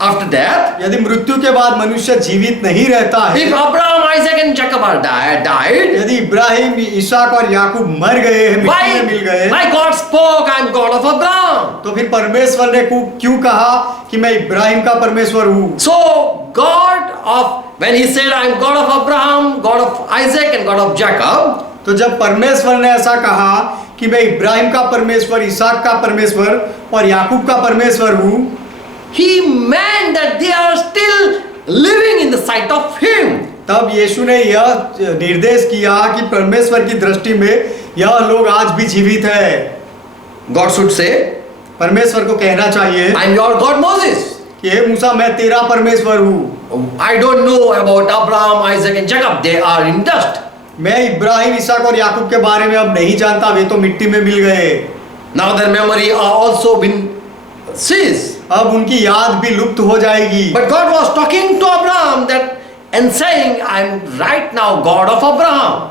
after death, यदि मृत्यु के बाद मनुष्य जीवित नहीं रहता है, if Abraham, Isaac and Jacob are died, यदि इब्राहिम, इसहाक और याकूब मर गए हैं, मिट्टी में मिल गए, why God spoke, I am God of Abraham? तो फिर परमेश्वर ने क्यों कहा कि मैं इब्राहिम का परमेश्वर हूँ? So God of, when he said I am God of Abraham, God of Isaac and God of Jacob, तो जब परमेश्वर ने ऐसा कहा कि मैं इब्राहिम का परमेश्वर, इसहाक का परमेश्वर और याकूब का परमेश्वर हूँ, he meant that they are still living in the sight of Him. तब यीशु ने यह निर्देश किया कि परमेश्वर की दृष्टि में यह लोग आज भी जीवित है। God should say, परमेश्वर को कहना चाहिए I am your God, Moses. कि हे मूसा, मैं तेरा परमेश्वर हूँ। I don't know about Abraham, Isaac and Jacob. They are in dust. मैं इब्राहिम, इसहाक और याकूब के बारे में अब नहीं जानता, वे तो मिट्टी में मिल गए। Now their memory are also been ceased. अब उनकी याद भी लुप्त हो जाएगी। But God was talking to Abraham that and saying, I am right now God of Abraham.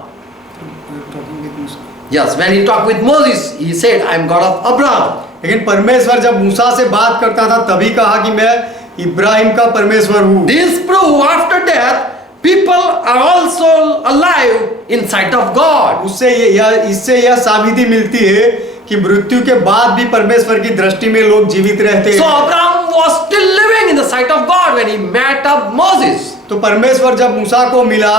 Yes, when he talked with Moses, he said, I am God of Abraham. लेकिन परमेश्वर जब मूसा से बात करता था तभी कहा कि मैं इब्राहिम का परमेश्वर हूँ। This prove after death, people are also alive in sight of God. इससे यह साबिती मिलती है कि मृत्यु के बाद भी परमेश्वर की दृष्टि में लोग जीवित रहते So हैं। Abraham was still living in the sight of God when he met up Moses. तो परमेश्वर जब मूसा को मिला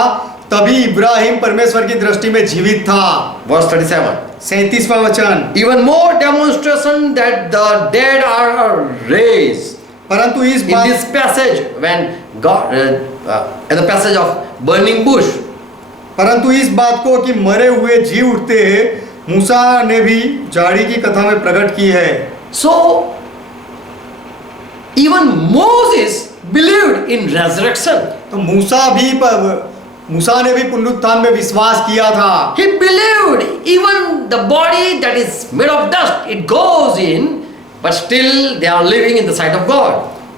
तभी इब्राहिम परमेश्वर की दृष्टि में जीवित था। Verse 37. 37वां वचन। Even more demonstration that the dead are raised. परंतु इस In बात this passage, when God, in the passage of burning bush, परंतु इस बात को कि मरे हुए जी उठते हैं, मूसा ने भी झाड़ी की कथा में प्रकट की है। so even Moses believed in resurrection. तो मूसा ने भी पुनरुत्थान में विश्वास किया था। He believed even the body that is made of dust, it goes in, but still they are living in the sight of God.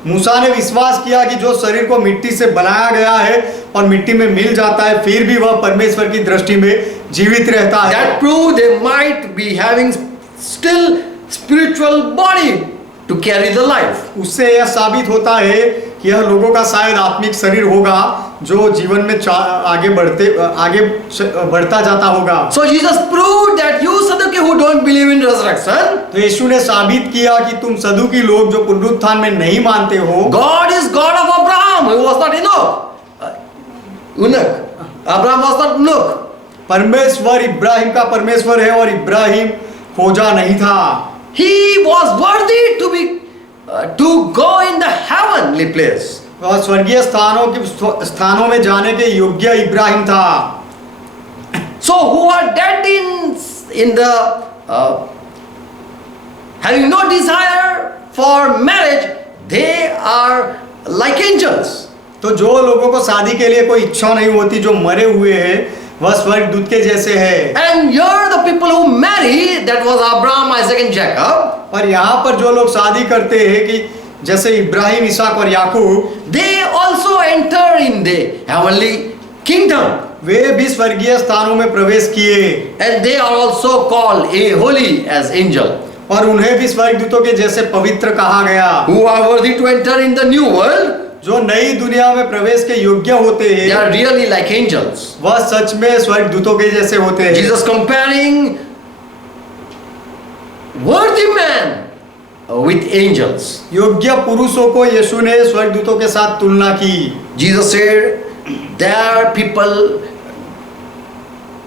मूसा ने विश्वास किया कि जो शरीर को मिट्टी से बनाया गया है और मिट्टी में मिल जाता है, फिर भी वह परमेश्वर की दृष्टि में जीवित रहता है। That prove they might be having still spiritual body to carry the life. उससे यह साबित होता है कि यह लोगों का शायद आत्मिक शरीर होगा जो जीवन में आगे बढ़ता जाता होगा। So Jesus proved that you Sadducee who don't believe in resurrection, तो यीशु ने साबित किया कि तुम सदुकी लोग जो पुनरुत्थान में नहीं मानते हो, God is God of Abraham, who was not Enoch. Abraham was not Enoch. परमेश्वर इब्राहिम का परमेश्वर है और इब्राहिम खोजा नहीं था। He was worthy to be to go in the heavenly place. वह स्वर्गीय स्थानों में जाने के योग्य इब्राहिम था। So who are dead in the having no desire for marriage, they are like angels. तो जो लोगों को शादी के लिए कोई इच्छा नहीं होती, जो मरे हुए हैं, वह स्वर्गदूत के जैसे है। And here the people who marry, that was Abraham, Isaac and Jacob. और यहाँ पर जो लोग शादी करते हैं कि जैसे इब्राहिम, इसहाक और याकूब, they also enter in the heavenly kingdom. वे भी स्वर्गीय स्थानों में प्रवेश किए। And they are also called a holy as angel. और उन्हें भी स्वर्गदूतों के जैसे पवित्र कहा गया। Who are worthy to enter in the new world. जो नई दुनिया में प्रवेश के योग्य होते हैं, They are really like angels. वह सच में स्वर्गदूतों के जैसे होते हैं। Jesus comparing worthy man with angels. योग्य पुरुषों को यीशु ने स्वर्गदूतों के साथ तुलना की। Jesus said, there people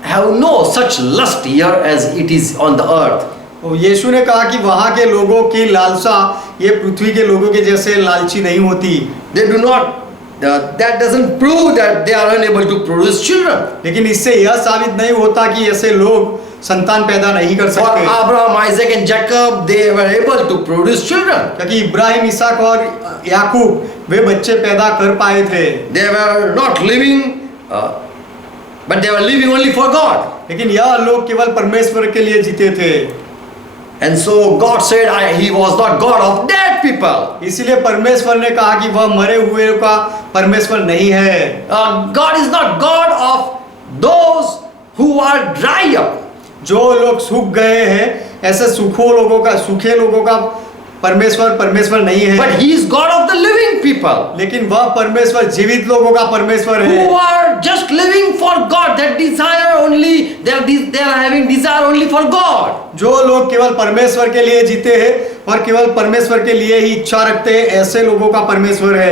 have no such lust here as it is on the earth. तो यीशु ने कहा कि वहाँ के लोगों की लालसा ये पृथ्वी के लोगों के जैसे लालची नहीं होती। They do not. That doesn't prove that they are unable to produce children. लेकिन इससे यह साबित नहीं होता कि ऐसे लोग संतान पैदा नहीं कर For सकते। Abraham, Isaac and Jacob, they were able to produce children. क्योंकि इब्राहिम, इसहाक और याकूब वे बच्चे पैदा कर पाए थे। They were not living, but they were living only for God. लेकिन यह लोग केवल परमेश्वर के लिए जीते थे। And so God said, He was not God of dead people. इसलिए परमेश्वर ने कहा कि वह मरे हुए का परमेश्वर नहीं है। God is not God of those who are dry up. जो लोग सूख गए हैं, ऐसे सूखे लोगों का परमेश्वर नहीं है। But He is God of the living people. लेकिन वह परमेश्वर जीवित लोगों का परमेश्वर है। Who are just living for God, that desire only, they are having desire only for God. जो लोग केवल परमेश्वर के लिए जीते हैं और केवल परमेश्वर के लिए ही इच्छा रखते हैं, ऐसे लोगों का परमेश्वर है।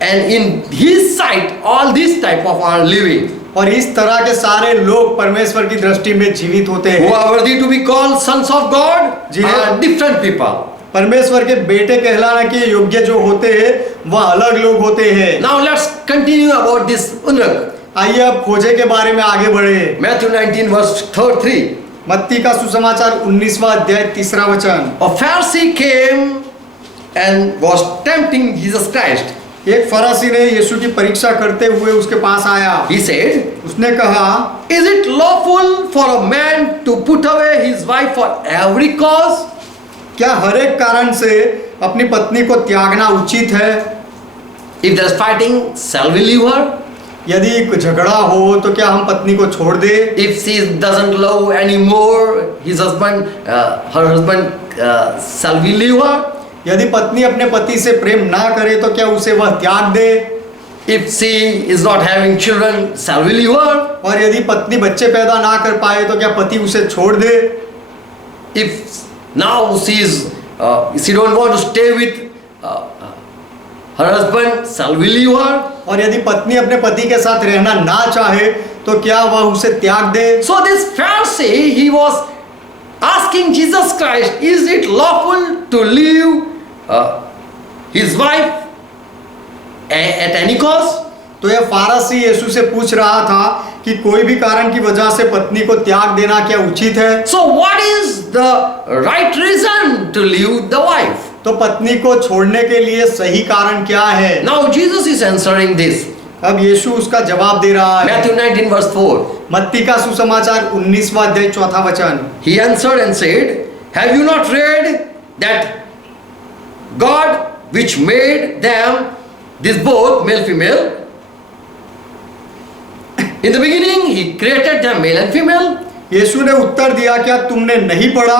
And in His sight, all this type of are living. और इस तरह के सारे लोग परमेश्वर की दृष्टि में जीवित होते Who हैं। are worthy to be called sons of God जी हाँ। are different people. परमेश्वर के बेटे कहलाने के योग्य जो होते हैं वह अलग लोग होते हैं। Now let's continue about this unrak. आइए अब खोजे के बारे में आगे बढ़े। Matthew 19 verse 3. मत्ती का सुसमाचार 19वां अध्याय 3रा वचन। A Pharisee came and was tempting Jesus Christ. एक फरीसी ने यीशु की परीक्षा करते हुए उसके पास आया। He said, उसने कहा, is it lawful for a man to put away his wife for every cause? क्या हर एक कारण से अपनी पत्नी को त्यागना उचित है? If there is fighting, shall we leave her? यदि कोई झगड़ा हो तो क्या हम पत्नी को छोड़ दे? If she doesn't love anymore his husband, her husband, shall we leave her? यदि पत्नी अपने पति से प्रेम ना करे तो क्या उसे वह त्याग दे? If she is not having children, shall we leave her? और यदि पत्नी बच्चे पैदा ना कर पाए तो क्या पति उसे छोड़ दे? If now she don't want to stay with her husband, shall we leave her? और यदि पत्नी अपने पति के साथ रहना ना चाहे तो क्या वह उसे त्याग दे? So this Pharisee, he was asking Jesus Christ, is it lawful to leave his wife at any cost? तो यह फारसी यीशु से पूछ रहा था कि कोई भी कारण की वजह से पत्नी को त्याग देना क्या उचित है? So what is the right reason to leave the wife? तो पत्नी को छोड़ने के लिए सही कारण क्या है? Now Jesus is answering this. अब यीशु उसका जवाब दे रहा है। Matthew 19 verse 4. मत्ती का सुसमाचार 19वां अध्याय 4था वचन। He answered and said, have you not read that God which made them, this both male female, in the beginning he created them male and female? यीशु ने उत्तर दिया, क्या तुमने नहीं पढ़ा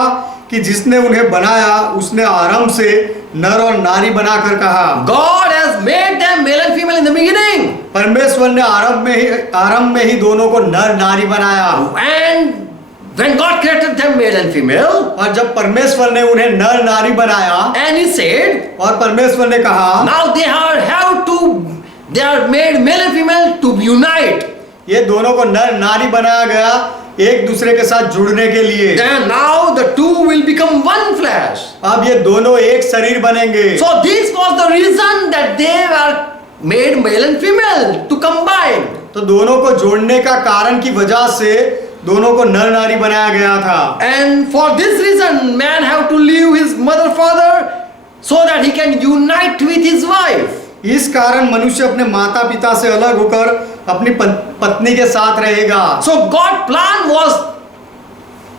कि जिसने उन्हें बनाया उसने आरंभ से नर और नारी बनाकर कहा। God has made them male and female in the beginning. परमेश्वर ने आरंभ में ही दोनों को नर नारी बनाया। And when God created them male and female, और जब परमेश्वर ने उन्हें नर नारी बनाया, and he said, और परमेश्वर ने कहा, now they are made male and female to unite. ये दोनों को नर नारी बनाया गया एक दूसरे के साथ जुड़ने के लिए। Then now the two will become one flesh. अब ये दोनों एक शरीर बनेंगे। So this was the reason that they were made male and female to combine. तो दोनों को जोड़ने का कारण की वजह से दोनों को नर नारी बनाया गया था। And for this reason man have to leave his mother father so that he can unite with his wife. इस कारण मनुष्य अपने माता पिता से अलग होकर अपनी पत्नी के साथ रहेगा। So God plan was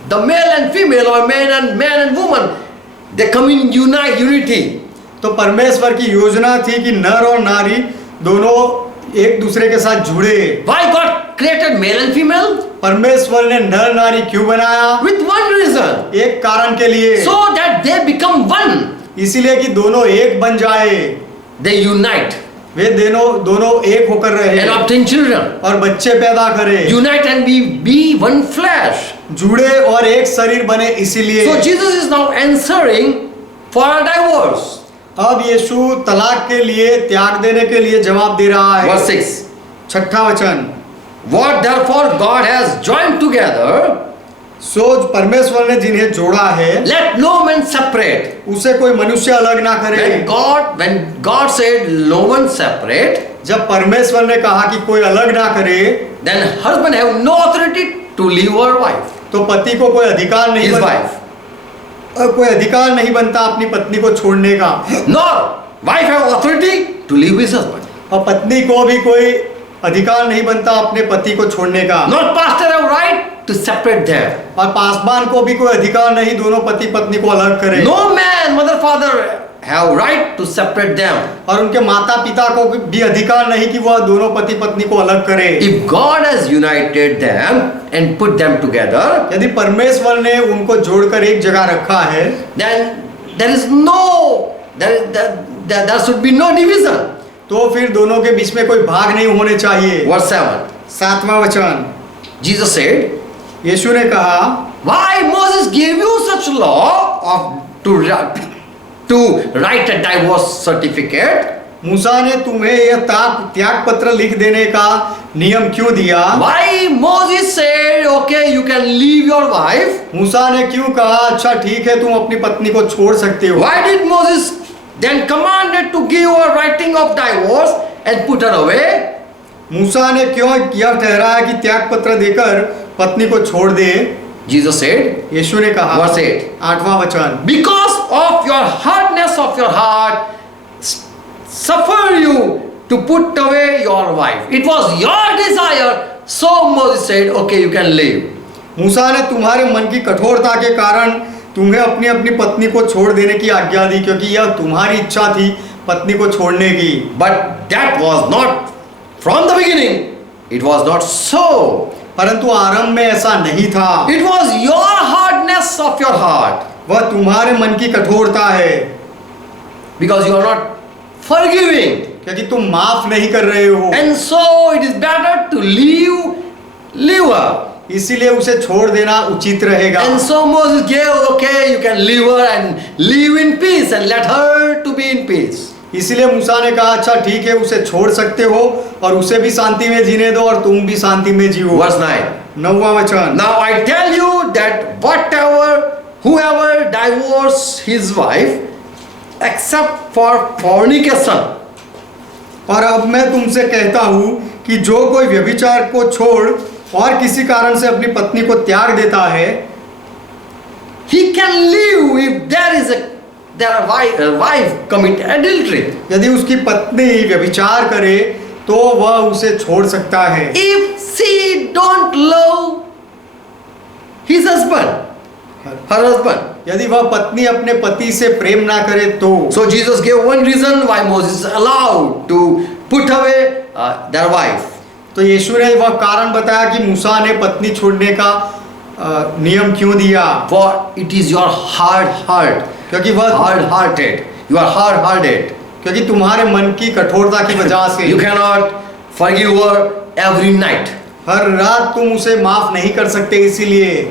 the male and female or man and woman, they come in unity. तो परमेश्वर की योजना थी कि नर और नारी दोनों एक दूसरे के साथ जुड़े। Why God created male and female? परमेश्वर ने नर नारी क्यों बनाया? With one reason. एक कारण के लिए। So that they become one. इसीलिए कि दोनों एक बन जाए। They unite. वे दोनों एक होकर रहे And obtain children. और बच्चे पैदा करें। Unite and be one flesh. जुड़े और एक शरीर बने इसीलिए। So Jesus is now answering for a divorce. अब यीशु तलाक के लिए त्याग देने के लिए जवाब दे रहा है। Verse 6. 6ठा वचन। What therefore God has joined together, सो परमेश्वर ने जिन्हें जोड़ा है, let no man separate. उसे कोई मनुष्य अलग ना करे। When God said no one separate, जब परमेश्वर ने कहा कि कोई अलग ना करे, then husband have no authority to leave her wife. तो पति को कोई अधिकार नहीं His बनता, wife. कोई अधिकार नहीं बनता अपनी पत्नी को छोड़ने का। Nor wife have authority to leave his husband. और पत्नी को भी कोई अधिकार नहीं बनता अपने पति को छोड़ने का। Nor pastor have right to separate them. और पासवान को भी कोई अधिकार नहीं दोनों पति पत्नी को अलग करे। No man, mother, father have right to separate them. और उनके माता पिता को भी अधिकार नहीं कि वह दोनों पति पत्नी को अलग करे। If God has united them and put them together, यदि परमेश्वर ने उनको जोड़कर एक जगह रखा है, then there should be no division. तो फिर दोनों के बीच में कोई भाग नहीं होने चाहिए। Verse 7. 7वां वचन। Jesus said, यीशु ने कहा, why Moses gave you such law to write a divorce certificate? मूसा ने तुम्हें यह त्याग पत्र लिख देने का नियम क्यों दिया? Why Moses said, okay, you can leave your wife? मूसा ने क्यों कहा, अच्छा ठीक है तुम अपनी पत्नी को छोड़ सकते हो? Why did Moses then commanded to give a writing of divorce and put her away? मूसा ने क्यों यह ठहराया कि त्याग पत्र देकर पत्नी को छोड़ दे? Jesus said, यीशु ने कहा, Verse 8. 8वां वचन, because of your hardness of your heart, suffer you to put away your wife. It was your desire, so Moses said, okay, you can leave. मूसा ने तुम्हारे मन की कठोरता के कारण तुम्हें अपनी अपनी पत्नी को छोड़ देने की आज्ञा दी, क्योंकि यह तुम्हारी इच्छा थी पत्नी को छोड़ने की। But that was not from the beginning. It was not so. परंतु आरंभ में ऐसा नहीं था। It was your hardness of your heart. वह तुम्हारे मन की कठोरता है, Because you are not forgiving. क्योंकि तुम माफ नहीं कर रहे हो, And so it is better to leave her. इसीलिए उसे छोड़ देना उचित रहेगा। And so Moses gave, okay, you can leave her and live in peace and let her to be in peace. इसीलिए मूसा ने कहा, अच्छा ठीक है, उसे छोड़ सकते हो और उसे भी शांति में जीने दो और तुम भी शांति में जियो। Verse 9. 9वां वचन, Now I tell you that whoever divorce his wife except for fornication, और अब मैं तुमसे कहता हूँ कि जो कोई व्यभिचार को छोड़ और किसी कारण से अपनी पत्नी को त्याग देता है, he can live if their wife commit adultery. यदि उसकी पत्नी व्यभिचार करे तो वह उसे छोड़ सकता है। If she don't love his husband, her husband. यदि वह पत्नी अपने पति से प्रेम ना करे तो। So Jesus gave one reason why Moses allowed to put away their wife. तो यीशु ने वह कारण बताया कि मूसा ने पत्नी छोड़ने का नियम क्यों दिया। For it is your hard heart, क्योंकि वह hard-hearted. You are hard-hearted. क्योंकि तुम्हारे मन की कठोरता की वजह से You cannot forgive her every night. हर रात तुम उसे माफ नहीं कर सकते, इसीलिए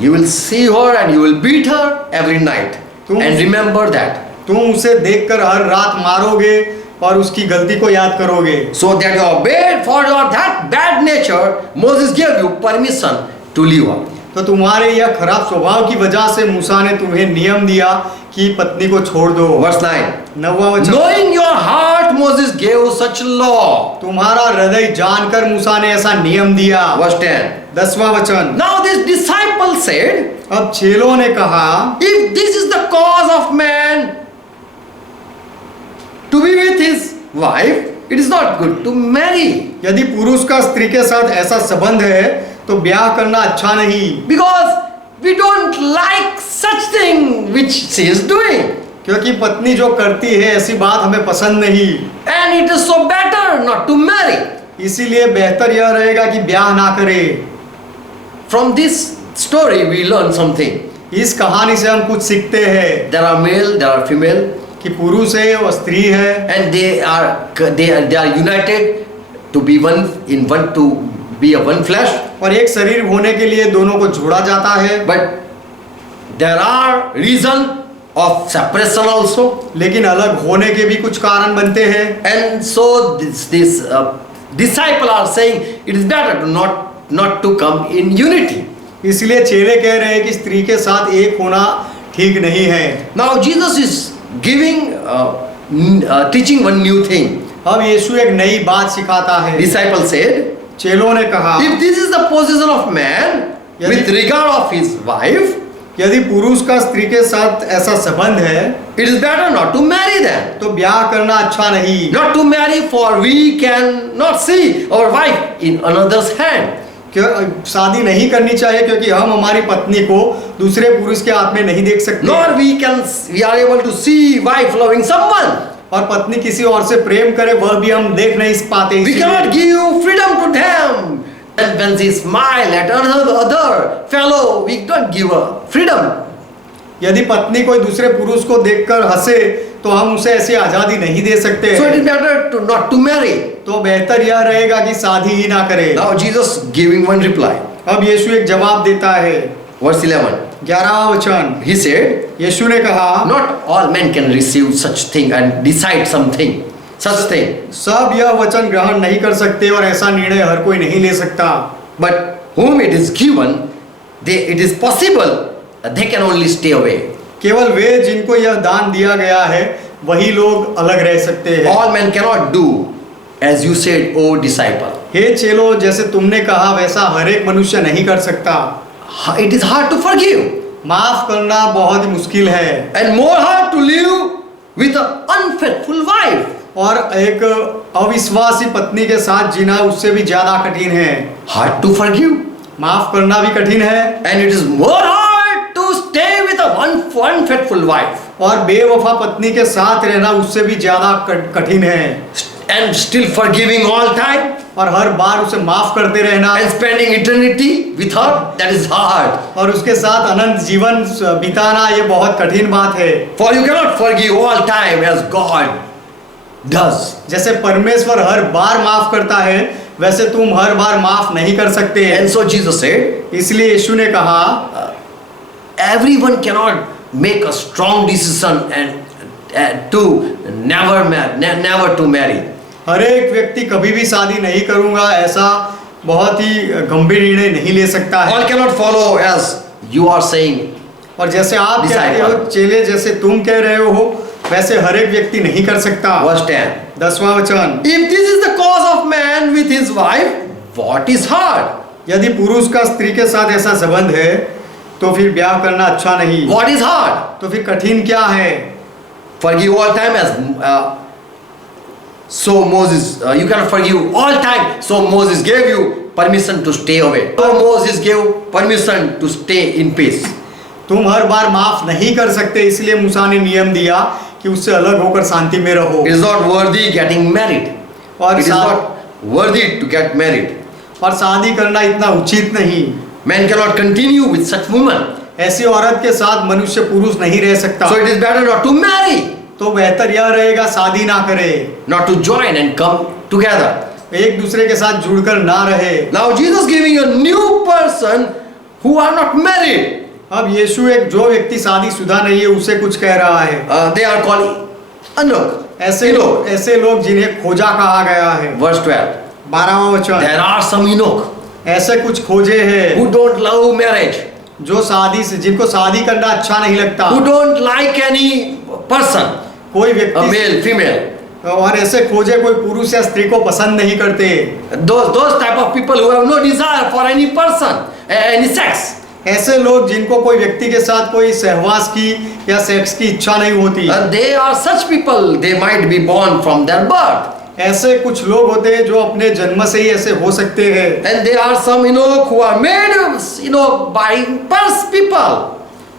You will see her and you will beat her every night. And remember that. तुम उसे देखकर हर रात मारोगे और उसकी गलती को याद करोगे। So that you obeyed for your that bad nature, Moses gave you permission to leave her. तो तुम्हारे यह खराब स्वभाव की वजह से मूसा ने तुम्हें नियम दिया कि पत्नी को छोड़ दो। Verse 9. 9वां वचन, Knowing your heart, Moses gave such law. तुम्हारा हृदय जानकर मूसा ने ऐसा नियम दिया। Verse 10. 10वां वचन, Now this disciple said, अब चेलों ने कहा, if this is the cause of man to be with his wife, it is not good to marry. यदि पुरुष का स्त्री के साथ ऐसा संबंध है तो ब्याह करना अच्छा नहीं, Because we don't like such thing which she is doing. क्योंकि पत्नी जो करती है ऐसी बात हमें पसंद नहीं। And it is so better not to marry. इसीलिए बेहतर यह रहेगा कि ब्याह ना करे। From this story we learn something. इस कहानी से हम कुछ सीखते हैं There are male, there are female, कि पुरुष है और स्त्री है and they are united to be one flesh. और एक शरीर होने के लिए दोनों को जोड़ा जाता है। But there are reason of separation also. लेकिन अलग होने के भी कुछ कारण बनते हैं। And so this disciple are saying it is better to not to come in unity. इसलिए चेले कह रहे हैं कि स्त्री के साथ एक होना ठीक नहीं है। Now Jesus is giving teaching one new thing. अब यीशु एक नई बात सिखाता है। Disciple said, चेलों ने कहा, if this is the position of man with regard of his wife, यदि पुरुष का स्त्री के साथ ऐसा संबंध है it is better not to marry them. तो ब्याह करना अच्छा नहीं। Not to marry, for we can not see our wife in another's hand. क्यों शादी नहीं करनी चाहिए? क्योंकि हम हमारी पत्नी को दूसरे पुरुष के हाथ में नहीं देख सकते। Nor we are able to see wife loving someone. और पत्नी किसी और से प्रेम करे वह भी हम देख नहीं पाते। We cannot give freedom to them. And when they smile at other fellow, we don't give her freedom. यदि पत्नी कोई दूसरे पुरुष को देखकर हंसे तो हम उसे ऐसी आजादी नहीं दे सकते। So it is better to not to marry. तो बेहतर यह रहेगा कि शादी ही ना करे। Now Jesus giving one reply. अब यीशु एक जवाब देता है। Verse 11. 11वां वचन, He said, यीशु ने कहा, not all men can receive such thing and decide something, such thing. सब यह वचन ग्रहण नहीं कर सकते और ऐसा निर्णय हर कोई नहीं ले सकता। But whom it is given, it is possible they can only stay away. केवल वे जिनको यह दान दिया गया है वही लोग अलग रह सकते हैं। All men cannot do as you said, O disciple. हे चेलो, जैसे तुमने कहा वैसा हर एक मनुष्य नहीं कर सकता। It is hard to forgive माफ करना बहुत ही मुश्किल है and more hard to live with an unfaithful wife. और एक अविश्वासी पत्नी के साथ जीना उससे भी ज्यादा कठिन है। Hard to forgive माफ करना भी कठिन है and it is more hard to stay with a unfaithful wife और बेवफा पत्नी के साथ रहना उससे भी ज्यादा कठिन है and still forgiving all time और हर बार उसे माफ करते रहना and spending eternity with her. That is hard. और उसके साथ अनंत जीवन बिताना ये बहुत कठिन बात है। For you cannot forgive all time as God does. जैसे परमेश्वर हर बार माफ करता है वैसे तुम हर बार माफ नहीं कर सकते। And so Jesus said, इसलिए यीशु ने कहा everyone cannot make a strong decision and to never to marry. हर एक व्यक्ति कभी भी शादी नहीं करूंगा ऐसा बहुत ही गंभीर निर्णय नहीं ले सकता है। All cannot follow as you are saying. और जैसे आप कहते हो चेले, जैसे तुम कह रहे हो वैसे हर एक व्यक्ति नहीं कर सकता। Verse 10. 10वां वचन, If this is the cause of man with his wife, what is hard? यदि पुरुष का स्त्री के साथ ऐसा संबंध है तो फिर ब्याह करना अच्छा नहीं। What is hard? तो फिर कठिन क्या है? Forgive all time as so Moses, you cannot forgive all time. So Moses gave you permission to stay away. So Moses gave permission to stay in peace. तुम हर बार माफ नहीं कर सकते इसलिए मूसा ने नियम दिया कि उससे अलग होकर शांति में रहो। It is not worthy getting married. और It is not worthy to get married. और शादी करना इतना उचित नहीं। Man cannot continue with such woman. ऐसी औरत के साथ मनुष्य पुरुष नहीं रह सकता। So it is better not to marry. तो बेहतर यह रहेगा शादी ना करे, not to join and come together. एक दूसरे के साथ जुड़कर ना रहे। Now Jesus giving a new person who are not married. अब यीशु एक जो व्यक्ति शादीशुदा नहीं है उसे कुछ कह रहा है। They are called Enoch. ऐसे लोग जिन्हें खोजा कहा गया है। Verse 12. 12वां वचन, There are some Enoch ऐसे कुछ खोजे हैं who don't love marriage, जो जिनको शादी करना अच्छा नहीं लगता, who don't like any person, कोई a व्यक्ति, male, female. और ऐसे खोजे कोई पुरुष या स्त्री को पसंद नहीं करते। Those type of people who have no desire for any person, any sex. ऐसे लोग जिनको कोई व्यक्ति के साथ कोई सहवास की या सेक्स की इच्छा नहीं होती। They are such people. They might be born from their birth. ऐसे कुछ लोग होते हैं जो अपने जन्म से ही ऐसे हो सकते हैं। And there are some Enoch who are made, by first people.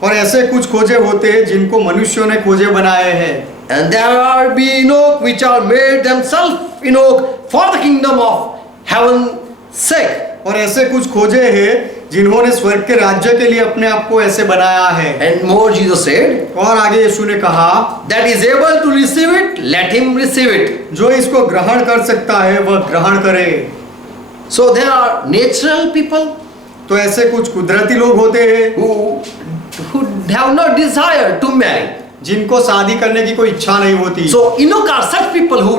और ऐसे कुछ खोजे होते हैं जिनको मनुष्यों ने खोजे बनाए हैं। And there are be Enoch which are made themselves Enoch for the kingdom of heaven sake. और ऐसे कुछ खोजे हैं जिन्होंने स्वर्ग के राज्य के लिए अपने आप को ऐसे बनाया है। And more Jesus said, और आगे यीशु ने कहा, that is able to receive it, let him receive it. जो इसको ग्रहण कर सकता है वह ग्रहण करे। So there are natural people तो ऐसे कुछ कुदरती लोग होते हैं who have no desire to marry. जिनको शादी करने की कोई इच्छा नहीं होती। So Enoch are such people who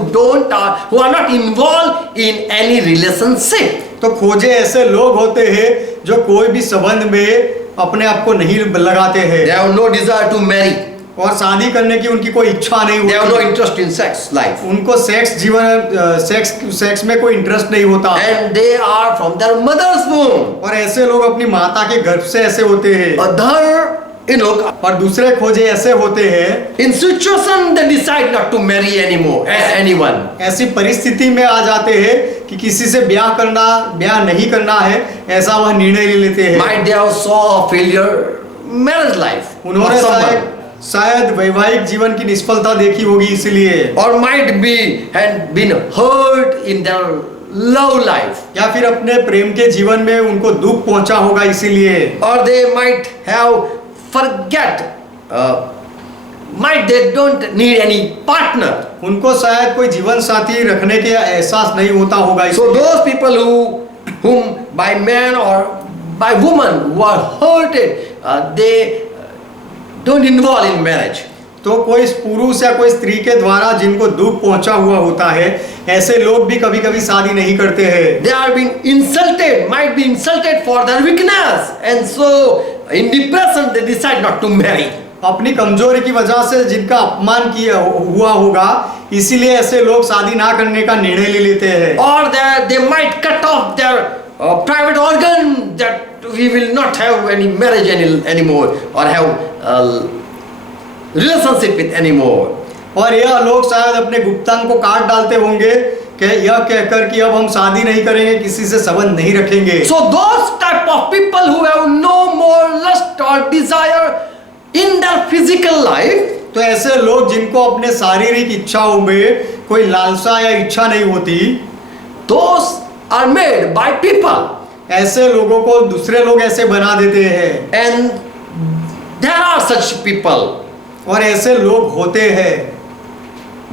are not involved in any relationship. तो खोजे ऐसे लोग होते हैं जो कोई भी संबंध में अपने आप को नहीं लगाते हैं। They have no desire to marry. और शादी करने की उनकी कोई इच्छा नहीं They have no होती। interest in sex life. उनको सेक्स में कोई इंटरेस्ट नहीं होता। And they are from their mother's womb. और ऐसे लोग अपनी माता के गर्भ से ऐसे होते हैं। Other Enoch, और दूसरे खोजे ऐसे होते हैं in situation they decide not to marry anymore anyone. ऐसी परिस्थिति में आ जाते हैं कि किसी से ब्याह नहीं करना है, ऐसा वह निर्णय ले लेते हैं। Might they have saw failure marriage life. उन्होंने of someone. शायद वैवाहिक जीवन की निष्फलता देखी होगी इसलिए, Or might be had been hurt in their love life. या फिर अपने प्रेम के जीवन में उनको दुख पहुंचा होगा इसीलिए, Or they might have forget. Might they don't need any partner. उनको शायद कोई जीवन साथी रखने के एहसास नहीं होता होगा So इसलिए। those people whom by man or by woman who are hurted, they don't involve in marriage. तो कोई पुरुष या कोई स्त्री के द्वारा जिनको दुख पहुंचा हुआ होता है, ऐसे लोग भी कभी कभी शादी नहीं करते हैं। They are being insulted, might be insulted for their weakness, and so in depression they decide not to marry. अपनी कमजोरी की वजह से जिनका अपमान किया हुआ होगा, इसीलिए ऐसे लोग शादी ना करने का निर्णय ले लेते हैं। Or that they might cut off their private organ, that we will not have any marriage anymore or have relationship with anymore. और यह लोग शायद अपने गुप्तांग को काट डालते होंगे कि यह कहकर कि अब हम शादी नहीं करेंगे, किसी से संबंध नहीं रखेंगे। So those type of people who have no more lust or desire in their physical life, तो ऐसे लोग जिनको अपने शारीरिक इच्छाओं में कोई लालसा या इच्छा नहीं होती, those are made by people. ऐसे लोगों को दूसरे लोग ऐसे बना देते हैं। And there are such people. और ऐसे लोग होते हैं।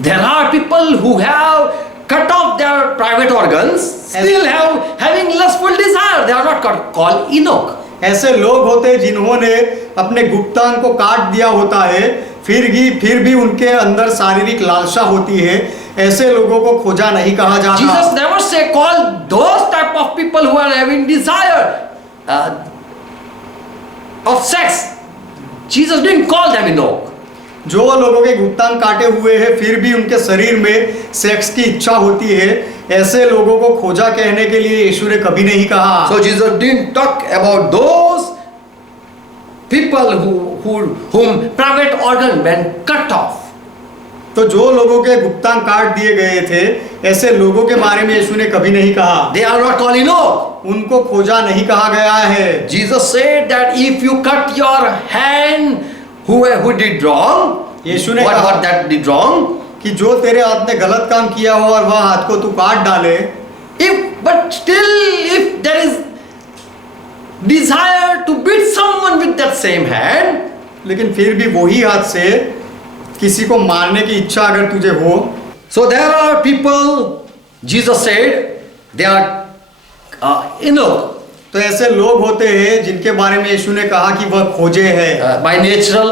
There are people who have cut off their private organs, still having lustful desire. They are not called Enoch. ऐसे लोग होते हैं जिन्होंने अपने गुप्तांग को काट दिया होता है, फिर भी उनके अंदर शारीरिक लालसा होती है। ऐसे लोगों को खोजा नहीं कहा जाता। Jesus never say call those type of people who are having desire of sex. Jesus didn't call them Enoch. जो लोगों के गुप्तांग काटे हुए हैं फिर भी उनके शरीर में सेक्स की इच्छा होती है, ऐसे लोगों को खोजा कहने के लिए यीशु ने कभी नहीं कहा। So Jesus didn't talk about those people whom private organ when cut off. तो जो लोगों के गुप्तांग काट दिए गए थे, ऐसे लोगों के बारे में यीशु ने कभी नहीं कहा। They are not called Enoch. उनको खोजा नहीं कहा गया है। Jesus said that if you cut your hand, who did wrong, यीशु ने what कहा that did wrong, कि जो तेरे हाथ ने गलत काम किया हो और वह हाथ को तू काट डाले, but still if there is desire to beat someone with that same hand, लेकिन फिर भी वही हाथ से किसी को मारने की इच्छा अगर तुझे हो, so there are people, Jesus said, they are Enoch. तो ऐसे लोग होते हैं जिनके बारे में यीशु ने कहा कि वह खोजे है। By natural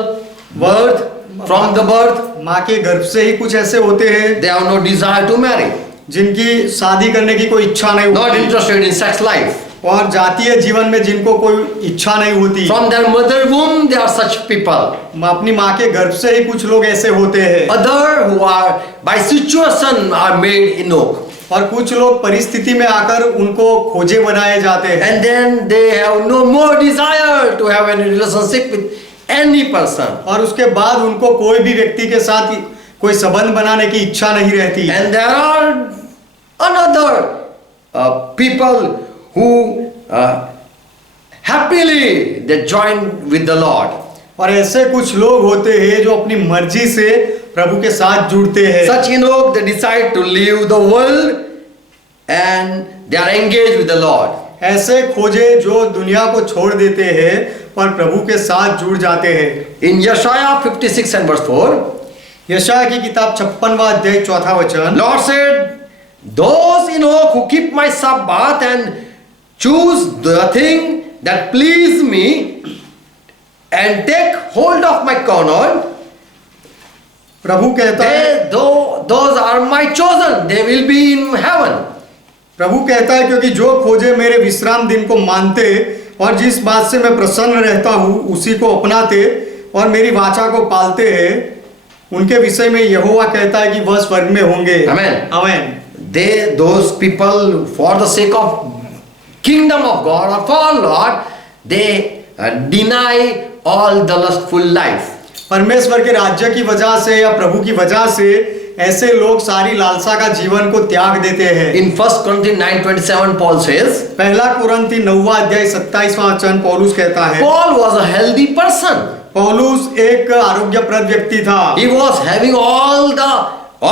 birth, from the birth, माँ के गर्भ से ही कुछ ऐसे होते हैं they have no desire to marry, जिनकी शादी करने की कोई इच्छा नहीं not होती, interested in sex life. और जातीय जीवन में जिनको कोई इच्छा नहीं होती। From their mother womb, there are such people. अपनी माँ के गर्भ से ही कुछ लोग ऐसे होते हैं। Other who are by situation are made Enoch. और कुछ लोग परिस्थिति में आकर उनको खोजे बनाए जाते हैं। And then they have no more desire to have any relationship with any person. और उसके बाद उनको कोई भी व्यक्ति के साथ कोई संबंध बनाने की इच्छा नहीं रहती। And there are another people who happily they join with the Lord. और ऐसे कुछ लोग होते हैं जो अपनी मर्जी से प्रभु के साथ जुड़ते हैं। Such Enoch, they decide to leave the world and they are engaged with the Lord. ऐसे खोजे जो दुनिया को छोड़ देते हैं और प्रभु के साथ जुड़ जाते हैं। In Yeshaya 56 and verse 4, यशाया की किताब 56वां अध्याय 4वां वचन, Lord said, those Enoch who keep my Sabbath and choose the thing that please me and take hold of my covenant, प्रभु कहता है, those are my chosen, they will be in heaven. प्रभु कहता है क्योंकि जो खोजे मेरे विश्राम दिन को मानते और जिस बात से मैं प्रसन्न रहता हूँ उसी को अपनाते और मेरी वाचा को पालते हैं, उनके विषय में यहोवा कहता है कि वह स्वर्ग में होंगे। Amen. आमीन। Those people, for the sake of kingdom of God or for Lord, they deny all the lustful life. परमेश्वर के राज्य की वजह से या प्रभु की वजह से ऐसे लोग सारी लालसा का जीवन को त्याग देते हैं। In 1 Corinthians 9:27, Paul says, पहला कुरिन्थी 9वां अध्याय 27वां वचन पौलुस कहता है, Paul was a healthy person. पौलुस एक आरोग्यप्रद व्यक्ति था। He was having all the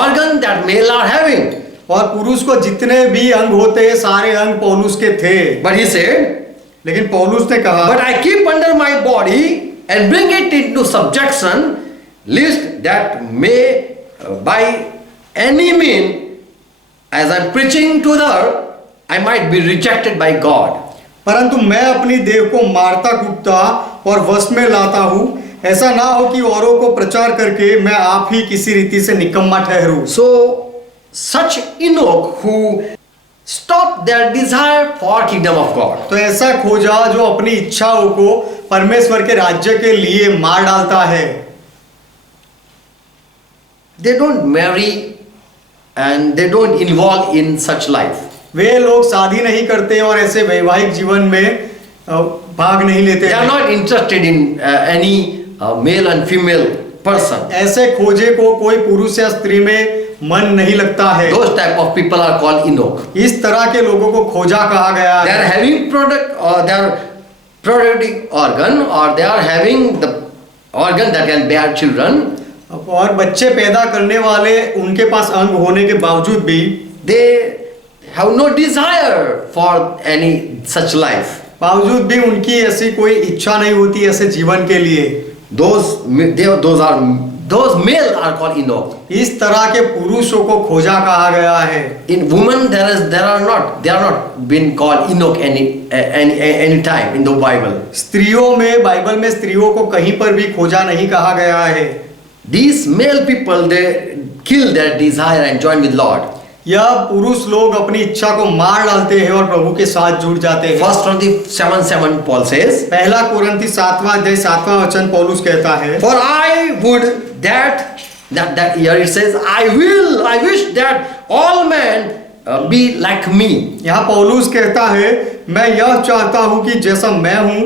organ that male are having. और पुरुष को जितने भी अंग होते हैं सारे अंग पौलुस के थे। But he said, लेकिन पौलुस ने कहा, but I keep under my body and bring it into subjection, lest that may by any means, as I am preaching to the, I might be rejected by God. परंतु मैं अपनी देह को मारता कूटता और वश में लाता हूँ, ऐसा ना हो कि औरों को प्रचार करके मैं आप ही किसी रीति से निकम्मा ठहरूं। So such Enoch who stopped their desire for kingdom of God. तो ऐसा खोजा जो अपनी इच्छाओं को परमेश्वर के राज्य के लिए मार डालता है। They don't marry and they don't involve in such life. वे लोग शादी नहीं करते और ऐसे वैवाहिक जीवन में भाग नहीं लेते They are हैं। not interested in any male and female person. ऐसे खोजे को कोई पुरुष या स्त्री में मन नहीं लगता है। Those type of people are called Enoch. इस तरह के लोगों को खोजा कहा गया They are है। having product or they are producing organ or they are having the organ that can bear children. और बच्चे पैदा करने वाले उनके पास अंग होने के बावजूद भी They have no desire for any such life. बावजूद भी उनकी ऐसी कोई इच्छा नहीं होती ऐसे जीवन के लिए। Those male are called Enoch. इस तरह के पुरुषों को खोजा कहा गया है। In women they are not been called Enoch any time in the Bible. स्त्रियों में बाइबल में स्त्रियों को कहीं पर भी खोजा नहीं कहा गया है। These male people they kill their desire and join with Lord. यह पुरुष लोग अपनी इच्छा को मार डालते हैं और प्रभु के साथ जुड़ जाते हैं। 1 Timothy 7:7 Paul says, पहला कोरिन्थी 7वां अध्याय 7वां वचन पौलुस कहता है, For I would that here it says, I wish that all men be like me. यहाँ पौलुस कहता है, मैं यह चाहता हूँ कि जैसा मैं हूँ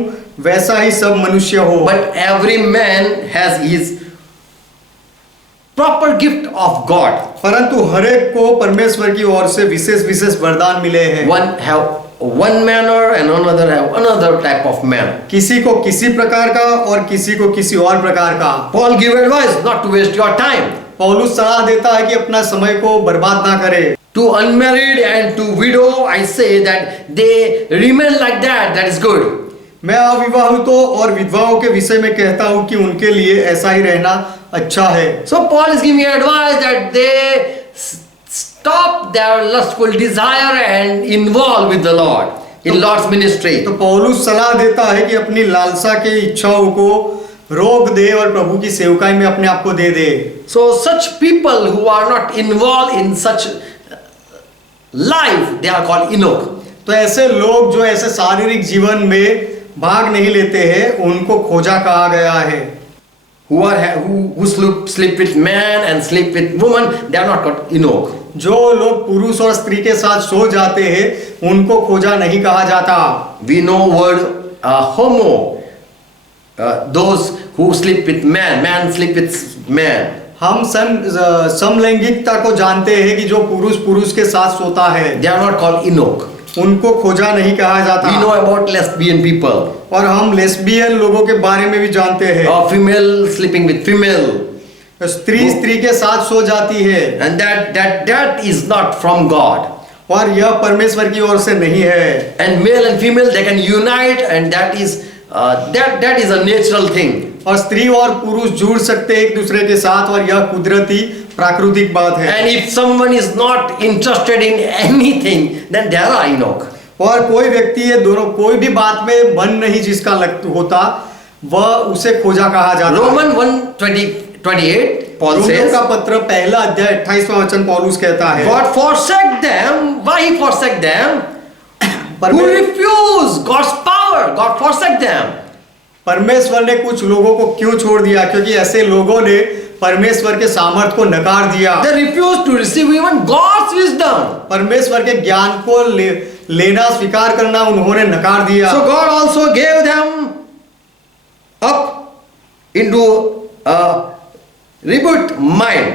वैसा ही सब मनुष्य हो। But every man has his proper gift of God. परंतु हर एक को परमेश्वर की ओर से विशेष विशेष वरदान मिले हैं। One have one manner and another have another type of manner. किसी को किसी प्रकार का और किसी को किसी और प्रकार का। Paul give advice not to waste your time. पौलुस सलाह देता है कि अपना समय को बर्बाद ना करे। To unmarried and to widow, I say that they remain like that. That is good. मैं अविवाहितों और विधवाओं के विषय में कहता हूँ कि उनके लिए ऐसा ही रहना अच्छा है। So Paul is giving advice that they stop their lustful desire and involve with the Lord in Lord's ministry. तो पौलुस सलाह देता है कि अपनी लालसा के इच्छाओं को रोक दे और प्रभु की सेवकाई में अपने आप को दे दे। So such people who are not involved in such life, they are called Enoch. तो ऐसे लोग जो ऐसे शारीरिक जीवन में भाग नहीं लेते हैं उनको खोजा कहा गया है। Who sleep with man and sleep with woman, they are not called Enoch. जो लोग पुरुष और स्त्री के साथ सो जाते हैं उनको खोजा नहीं कहा जाता। We know word homo. Those who sleep with man sleep with man. हम समलैंगिकता को जानते हैं कि जो पुरुष पुरुष के साथ सोता है They are not called Enoch. उनको खोजा नहीं कहा जाता। We know about lesbian people. और हम लेस्बियन लोगों के बारे में भी जानते हैं। Or female sleeping with female. स्त्री स्त्री के साथ सो जाती है And that is not from God. और यह परमेश्वर की ओर से नहीं है। And male and female they can unite and that is a natural thing. और स्त्री और पुरुष जुड़ सकते हैं एक दूसरे के साथ और यह कुदरती प्राकृतिक बात है। And if someone is not interested in anything, then there are Enoch. और कोई व्यक्ति ये दोनों कोई भी बात में मन नहीं जिसका होता वह उसे खोजा कहा जाता है। Roman 1:28 Paul रोमियो says, का पत्र पहला अध्याय 28वां वचन पौलुस कहता है, God forsake them. Why he forsake them? Who refuse God's power? God forsake them. परमेश्वर ने कुछ लोगों को क्यों छोड़ दिया? क्योंकि ऐसे लोगों ने परमेश्वर के सामर्थ को नकार दिया। They refuse to receive even God's wisdom. परमेश्वर के ज्ञान को लेना स्वीकार करना उन्होंने नकार दिया। So God also gave them up into a rebut mind.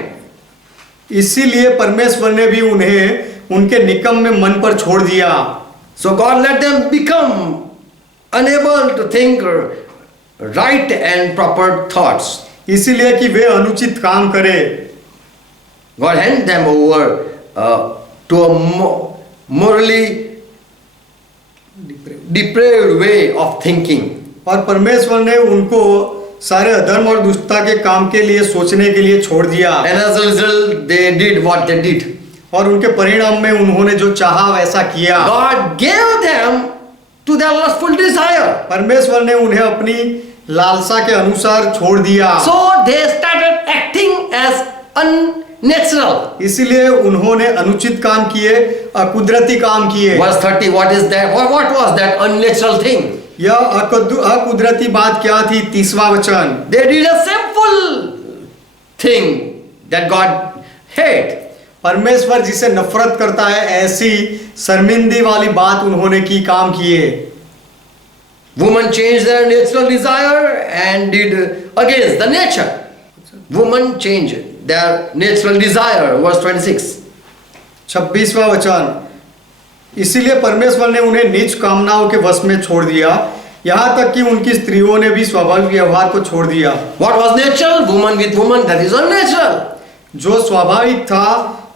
इसीलिए परमेश्वर ने भी उन्हें उनके निकम में मन पर छोड़ दिया। So God let them become unable to think right and proper thoughts. इसीलिए कि वे अनुचित काम करें। God hand them over to a morally depraved way of thinking. और परमेश्वर ने उनको सारे अधर्म और दुष्टता के काम के लिए सोचने के लिए छोड़ दिया। And as a result, they did what they did. और उनके परिणाम में उन्होंने जो चाहा वैसा किया। God gave them to their lustful desire. परमेश्वर ने उन्हें अपनी लालसा के अनुसार छोड़ दिया। So they started acting as unnatural. इसीलिए उन्होंने अनुचित काम किए, अकुदरती काम किए। Verse 30, what is that? What was that unnatural thing? यह अकुदरती बात क्या थी? 30वां वचन, They did a sinful thing that God hates. परमेश्वर जिसे नफरत करता है ऐसी शर्मिंदी वाली बात उन्होंने की, काम किए। Women changed their natural desire and did against the nature. Women changed their natural desire. Verse 26. 26वां वचन, इसीलिए परमेश्वर ने उन्हें नीच कामनाओं के वश में छोड़ दिया, यहाँ तक कि उनकी स्त्रियों ने भी स्वाभाविक व्यवहार को छोड़ दिया। What was natural? Woman with woman, that is unnatural. जो स्वाभाविक था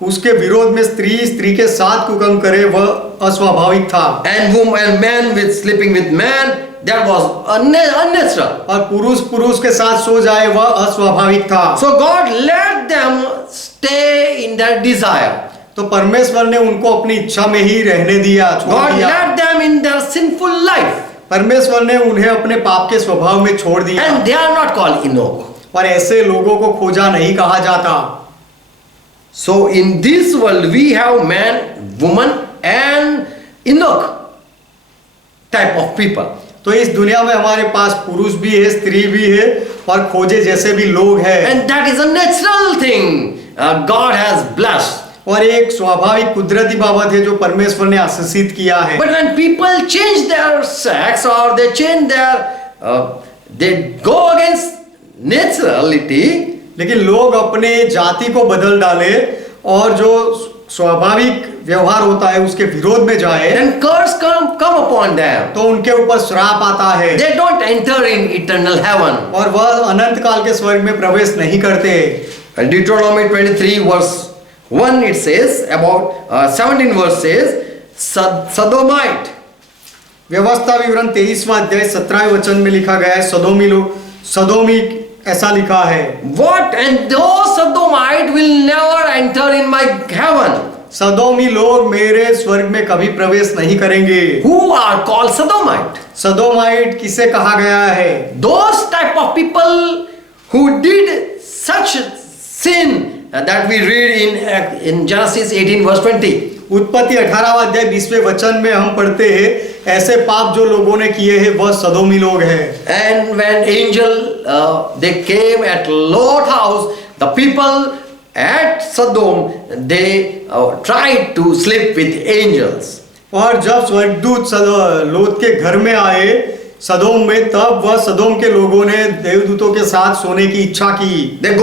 उसके विरोध में स्त्री के साथ कुकर्म करे, वह अस्वाभाविक था। And woman, man with sleeping with man, that was unnatural. और पुरुष के साथ सो जाए, वह अस्वाभाविक था। So God let them stay in their desire. तो परमेश्वर ने उनको अपनी इच्छा में ही रहने दिया, छोड़ God दिया। let them in their sinful life. परमेश्वर ने उन्हें अपने पाप के स्वभाव में छोड़ दिया। And they are not called Enoch. और ऐसे लोगों को खोजा नहीं कहा जाता। So in this world we have man, woman and Enoch type of people. तो इस दुनिया में हमारे पास पुरुष भी है, स्त्री भी है और खोजे जैसे भी लोग हैं। And that is a natural thing God has blessed. और एक स्वाभाविक कुदरती बाबत है जो परमेश्वर ने आशीषित किया है। But when people change their sex or they change their they go against naturality, लेकिन लोग अपने जाति को बदल डाले और जो स्वाभाविक व्यवहार होता है उसके विरोध में जाए, then curse come upon them. तो उनके ऊपर श्राप आता है। They don't enter in eternal heaven. और वह अनंत काल के स्वर्ग में प्रवेश नहीं करते। And Deuteronomy 23 verse 1 it says about 17 verse says Sodomite. व्यवस्था विवरण 23वां अध्याय 17वें वचन में लिखा गया है, सदोमी ऐसा लिखा है। What? And those Sodomite will never enter in my heaven. सदोमी लोग मेरे स्वर्ग में कभी प्रवेश नहीं करेंगे। Who are called Sodomite? सदोमाइट किसे कहा गया है? Those type of people who did such sin that we read in Genesis 18 verse 20. उत्पत्ति 18वां अध्याय 20वें वचन में हम पढ़ते हैं, ऐसे पाप जो लोगों ने किए हैं वह सदोमी लोग हैं। And when angel they came at Lot house, the people at Sodom they tried to sleep with angels. और जब स्वर्गदूत लोत के घर में आए सदोम में, तब वह सदोम के लोगों ने देवदूतों के साथ सोने की इच्छा की। They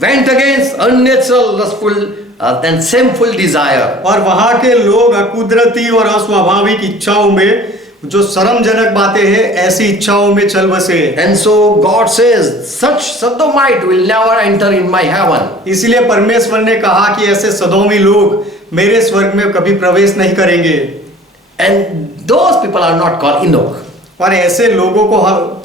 went against unnatural, lustful and sinful desire. और वहां के लोग अकुदरती और अस्वाभाविक इच्छाओं में, जो शर्मजनक बातें हैं, ऐसी इच्छाओं में चल बसे। And so God says, such Sodomite will never enter in my heaven. इसलिए परमेश्वर ने कहा कि ऐसे सदोमी लोग मेरे स्वर्ग में कभी प्रवेश नहीं करेंगे। And those people are not called Enoch. और ऐसे लोगों को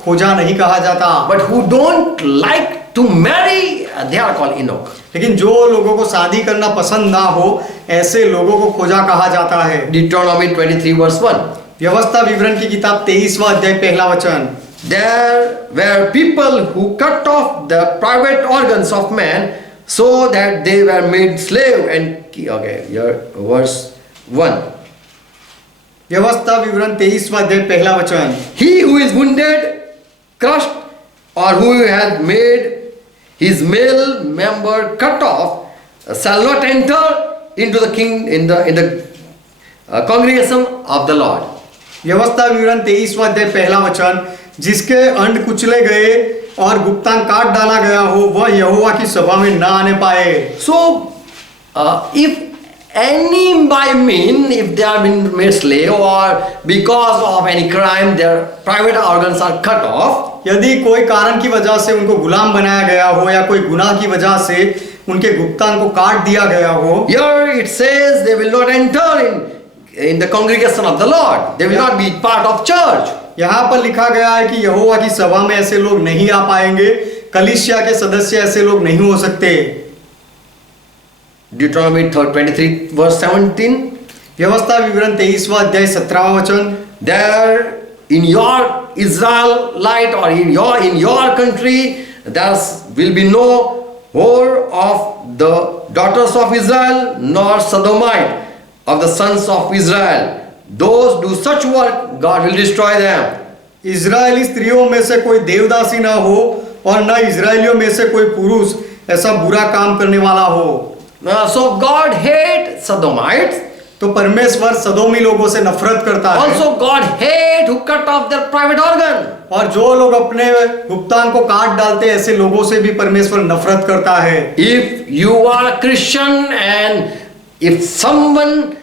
खोजा नहीं कहा जाता। But who don't like to marry, they are called Enoch. लेकिन जो लोगों को शादी करना पसंद ना हो, ऐसे लोगों को खोजा कहा जाता है। Deuteronomy 23 verse 1. व्यवस्था विवरण की किताब 23वां अध्याय पहला वचन। There were people who cut off the private organs of man so that they were made slave and okay, here verse 1. व्यवस्था विवरण 23वां अध्याय पहला वचन। He who is wounded, crushed, or who has made his male member cut off shall not enter into the king in the congregation of the Lord. व्यवस्था विवरण 23वां अध्याय पहला वचन, जिसके अंड कुचले गए और गुप्तांग काट डाला गया हो, वह यहोवा की सभा में न आने पाए। So if any by mean, if they are been made slave or because of any crime their private organs are cut off, यदि कोई कारण की वजह से उनको गुलाम बनाया गया हो या कोई गुनाह की वजह से उनके गुप्तांग को काट दिया गया हो, here it says they will not enter in the congregation of the Lord. They will not be part of church. यहाँ पर लिखा गया है कि यहोवा की सभा में ऐसे लोग नहीं आ पाएंगे, कलीसिया के सदस्य ऐसे लोग नहीं हो सकते। Deuteronomy 23 verse 17. व्यवस्था विवरण 23वां अध्याय 17वां वचन। There in your Israelite or in your country there will be no whore of the daughters of Israel nor sodomite of the sons of Israel, those do such work, God will destroy them. Israeli स्त्रियों में से कोई देवदासी ना हो और न इजरायलियों में से कोई पुरुष ऐसा बुरा काम करने वाला हो। So God hates Sodomites. तो परमेश्वर सदोमी लोगों से नफरत करता है। Also God hates who cut off their private organ. और जो लोग अपने गुप्तांग को काट डालते हैं ऐसे लोगों से भी परमेश्वर नफरत करता है। If you are a Christian and if someone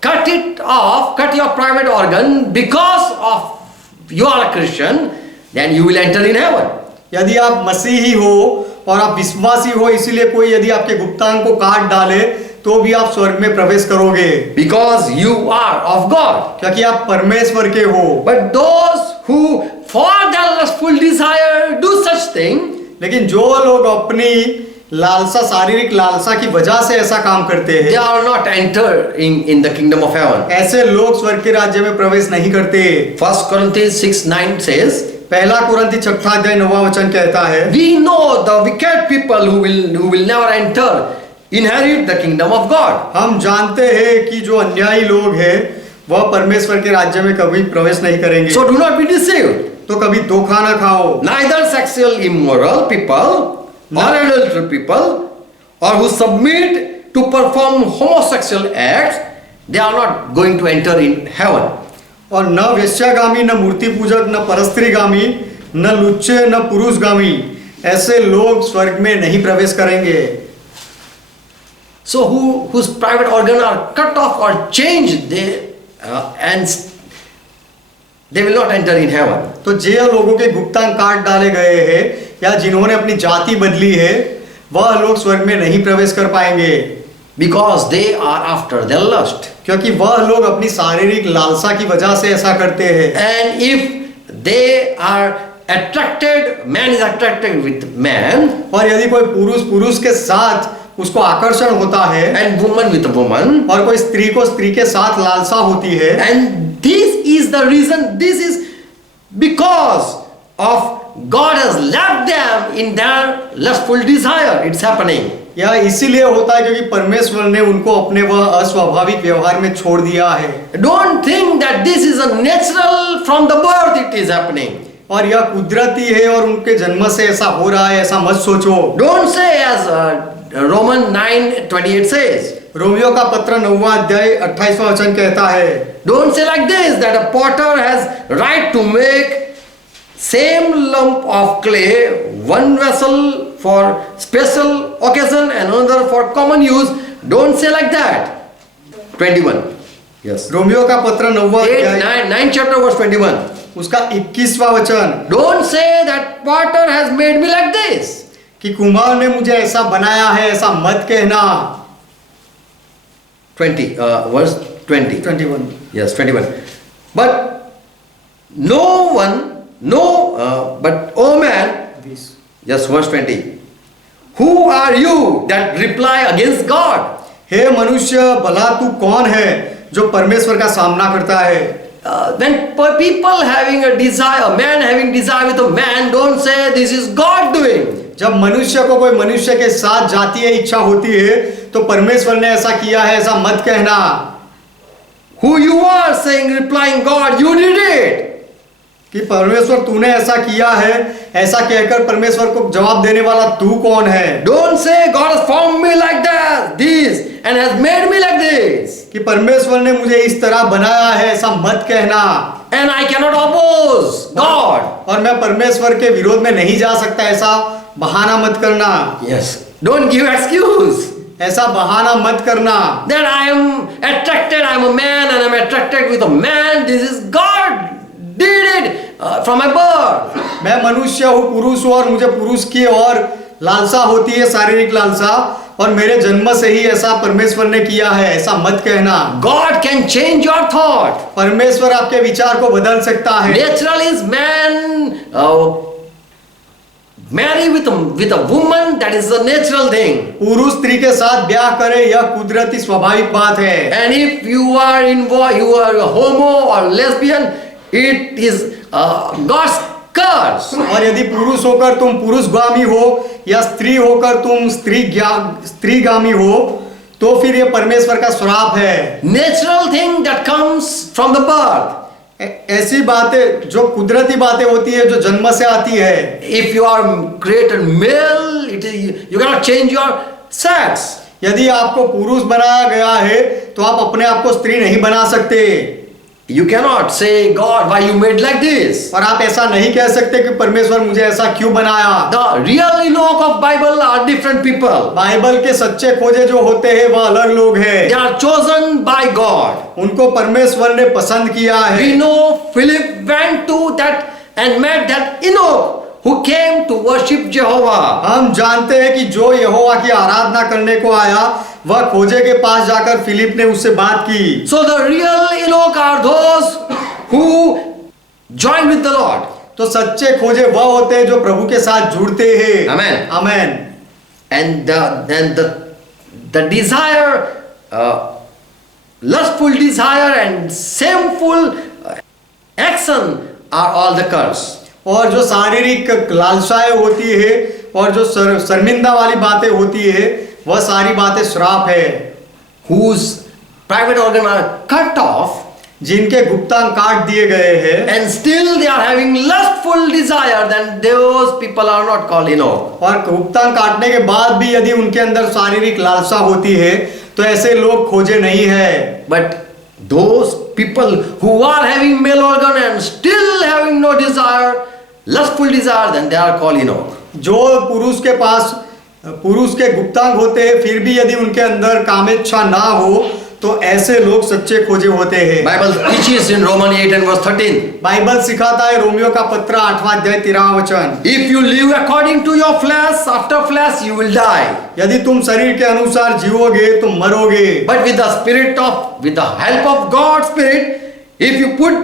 cut your private organ because of you are a Christian, then you will enter in heaven. यदि आप मसीही हो और आप विश्वासी हो, इसीलिए कोई यदि आपके गुप्तांग को काट डाले तो भी आप स्वर्ग में प्रवेश करोगे। Because you are of God. क्योंकि आप परमेश्वर के हो। But those who for their lustful desire do such thing, लेकिन जो लोग अपनी लालसा, शारीरिक लालसा की वजह से ऐसा काम करते they हैं, are not entering in the kingdom of heaven. ऐसे लोग स्वर्ग के राज्य में प्रवेश नहीं करते। 1 Corinthians 6:9 says, पहला कुरिन्ती 6 अध्याय 9वां वचन कहता है, we know the wicked people who will never enter inherit the kingdom of God. हम जानते हैं कि जो अन्यायी लोग हैं वह परमेश्वर के राज्य में कभी प्रवेश नहीं करेंगे। So do not be deceived. तो कभी धोखा ना खाओ। Neither sexual immoral people or adulterous people or who submit to perform homosexual acts, they are not going to enter in heaven. और न वेश्यागामी, न मूर्ति पूजक, न परस्त्रीगामी, न लुच्चे, न पुरुषगामी, ऐसे लोग स्वर्ग में नहीं प्रवेश करेंगे। So whose private organ are cut off or changed, and they will not enter in heaven. तो जे लोगों के गुप्तांग काट डाले गए हैं या जिन्होंने अपनी जाति बदली है, वह लोग स्वर्ग में नहीं प्रवेश कर पाएंगे। Because they are after their lust. क्योंकि वह लोग अपनी शारीरिक लालसा की वजह से ऐसा करते हैं। And if they are attracted, man is attracted with man, और यदि कोई पुरुष पुरुष के साथ उसको आकर्षण होता है and woman with a woman, और कोई स्त्री को स्त्री के साथ लालसा होती है, and this is the reason, this is because of God has left them in their lustful desire. It's happening. यह इसीलिए होता है क्योंकि परमेश्वर ने उनको अपने वह अस्वाभाविक व्यवहार में छोड़ दिया है। Don't think that this is a natural from the birth it is happening. और यह कुदरती है और उनके जन्म से ऐसा हो रहा है, ऐसा मत सोचो। Don't say as Romans 9:28 says. Romeo का पत्र 9वां अध्याय 28वां वचन कहता है, Don't say like this that a potter has right to make same lump of clay, one vessel for special occasion and another for common use. Don't say like that. 21. Yes. Romeo का पत्र 9वां 8, अध्याय 9 chapter verse 21. उसका 21वां वचन, Don't say that potter has made me like this. कि कुम्हार ने मुझे ऐसा बनाया है, ऐसा मत कहना। 20 verse 20. 21 Yes, 21. But no one, but oh man, yes, verse 20. Who are you that reply against God? हे मनुष्य, भला तू कौन है जो परमेश्वर का सामना करता है? When people having a desire, man having desire with a man, don't say this is God doing. जब मनुष्य को कोई मनुष्य के साथ जातीय इच्छा होती है तो परमेश्वर ने ऐसा किया है, ऐसा मत कहना। Who you are saying, replying God, you did it. कि परमेश्वर तूने ऐसा किया है, ऐसा कहकर परमेश्वर को जवाब देने वाला तू कौन है? Don't say God has formed me like that, this, and has made me like this. कि परमेश्वर ने मुझे इस तरह बनाया है, ऐसा मत कहना। And I cannot oppose God. और मैं परमेश्वर के विरोध में नहीं जा सकता, ऐसा बहाना मत करना। Yes. Don't give excuse. ऐसा बहाना मत करना। That I am attracted, I am a man and I am attracted with a man. This is God did it from my birth. मैं मनुष्य हूँ, पुरुष हूँ और मुझे पुरुष की और लालसा होती है, शारीरिक लालसा, और मेरे जन्म से ही ऐसा परमेश्वर ने किया है, ऐसा मत कहना। God can change your thought. परमेश्वर आपके विचार को बदल सकता है। Natural is man marry with a woman, that is a natural thing. पुरुष स्त्री के साथ ब्याह करे, यह कुदरती स्वाभाविक बात है। And if you are involved, you are a homo or lesbian, it is God's curse. और यदि पुरुष होकर तुम पुरुषगामी हो या स्त्री होकर तुम स्त्रीगामी हो, तो फिर ये परमेश्वर का श्राप है। Natural thing that comes from the birth. ऐसी बातें जो कुदरती बातें होती है जो जन्म से आती है। If you are created male, you cannot change your sex. यदि आपको पुरुष बनाया गया है तो आप अपने आप को स्त्री नहीं बना सकते। You cannot say, God, why you made like this? और आप ऐसा नहीं कह सकते कि परमेश्वर मुझे ऐसा क्यों बनाया। The real Enoch of Bible are different people. Bible के सच्चे खोजे जो होते हैं वह अलग लोग हैं। They are chosen by God. उनको परमेश्वर ने पसंद किया है। We know Philip went to that and met that Enoch who came to worship Jehovah. हम जानते हैं कि जो यहोवा की आराधना करने को आया वह खोजे के पास जाकर फिलिप ने उससे बात की। So the real Enoch are those who join with the Lord. तो सच्चे खोजे वह होते हैं जो प्रभु के साथ जुड़ते हैं। Amen. Amen. And the desire, lustful desire and shameful action are all the curse. और जो शारीरिक लालसाएं होती है और जो शर्मिंदा वाली बातें होती है वह सारी बातें श्राप है। Whose private organ are cut off, जिनके गुप्तांग काट दिए गए हैं and still they are having lustful desire, then those people are not called Enoch. और गुप्तांग काटने के बाद भी यदि उनके अंदर शारीरिक लालसा होती है तो ऐसे लोग खोजे नहीं है। But those people who are having male organ and still having no desire, lustful desire, then they are called Enoch. जो पुरुष के गुप्तांग होते हैं फिर भी यदि उनके अंदर कामेच्छा ना हो तो ऐसे लोग सच्चे खोजे होते हैं। Bible teaches in Romans 8 and verse 13. Bible सिखाता है रोमियो का पत्र 8वां अध्याय 13वां वचन। If you live according to your flesh, after flesh you will die. यदि तुम शरीर के अनुसार जीवोगे तुम मरोगे। But with the help of God's Spirit, if you put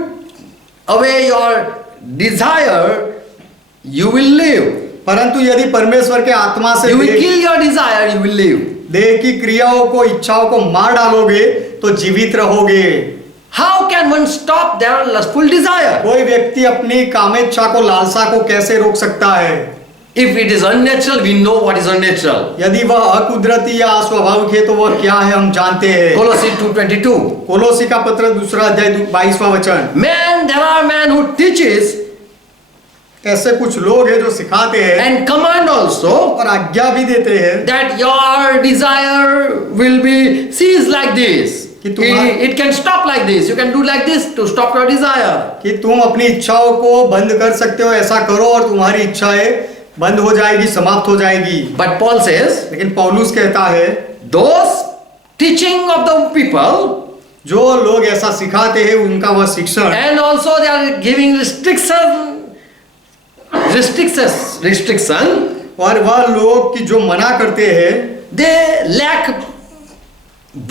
away your desire, you will live. परंतु यदि परमेश्वर के आत्मा से You will kill your desire, you will live. देह की क्रियाओं को इच्छाओं को मार डालोगे तो जीवित रहोगे। How can one stop their lustful desire? कोई व्यक्ति अपनी कामेच्छा को लालसा को कैसे रोक सकता है? If it is unnatural, we know what is unnatural. यदि वह अकुदरती या अस्वाभाविक है तो वह क्या है हम जानते हैं। Colossians 2:22. कोलोसी का पत्र 2 अध्याय 22वां वचन। There are men who teaches ऐसे कुछ लोग हैं जो सिखाते हैं and command also और आज्ञा भी देते हैं that your desire will be ceased like this. कि तुम्हारा- It can stop like this. You can do like this to stop your desire. कि तुम अपनी इच्छाओं को बंद कर सकते हो, ऐसा करो और तुम्हारी इच्छाएं बंद हो जाएगी, समाप्त हो जाएगी। But Paul says, लेकिन पौलुस कहता है those teaching of the people जो लोग ऐसा सिखाते हैं उनका वह शिक्षण and also they are giving restriction, और वह लोग की जो मना करते हैं they lack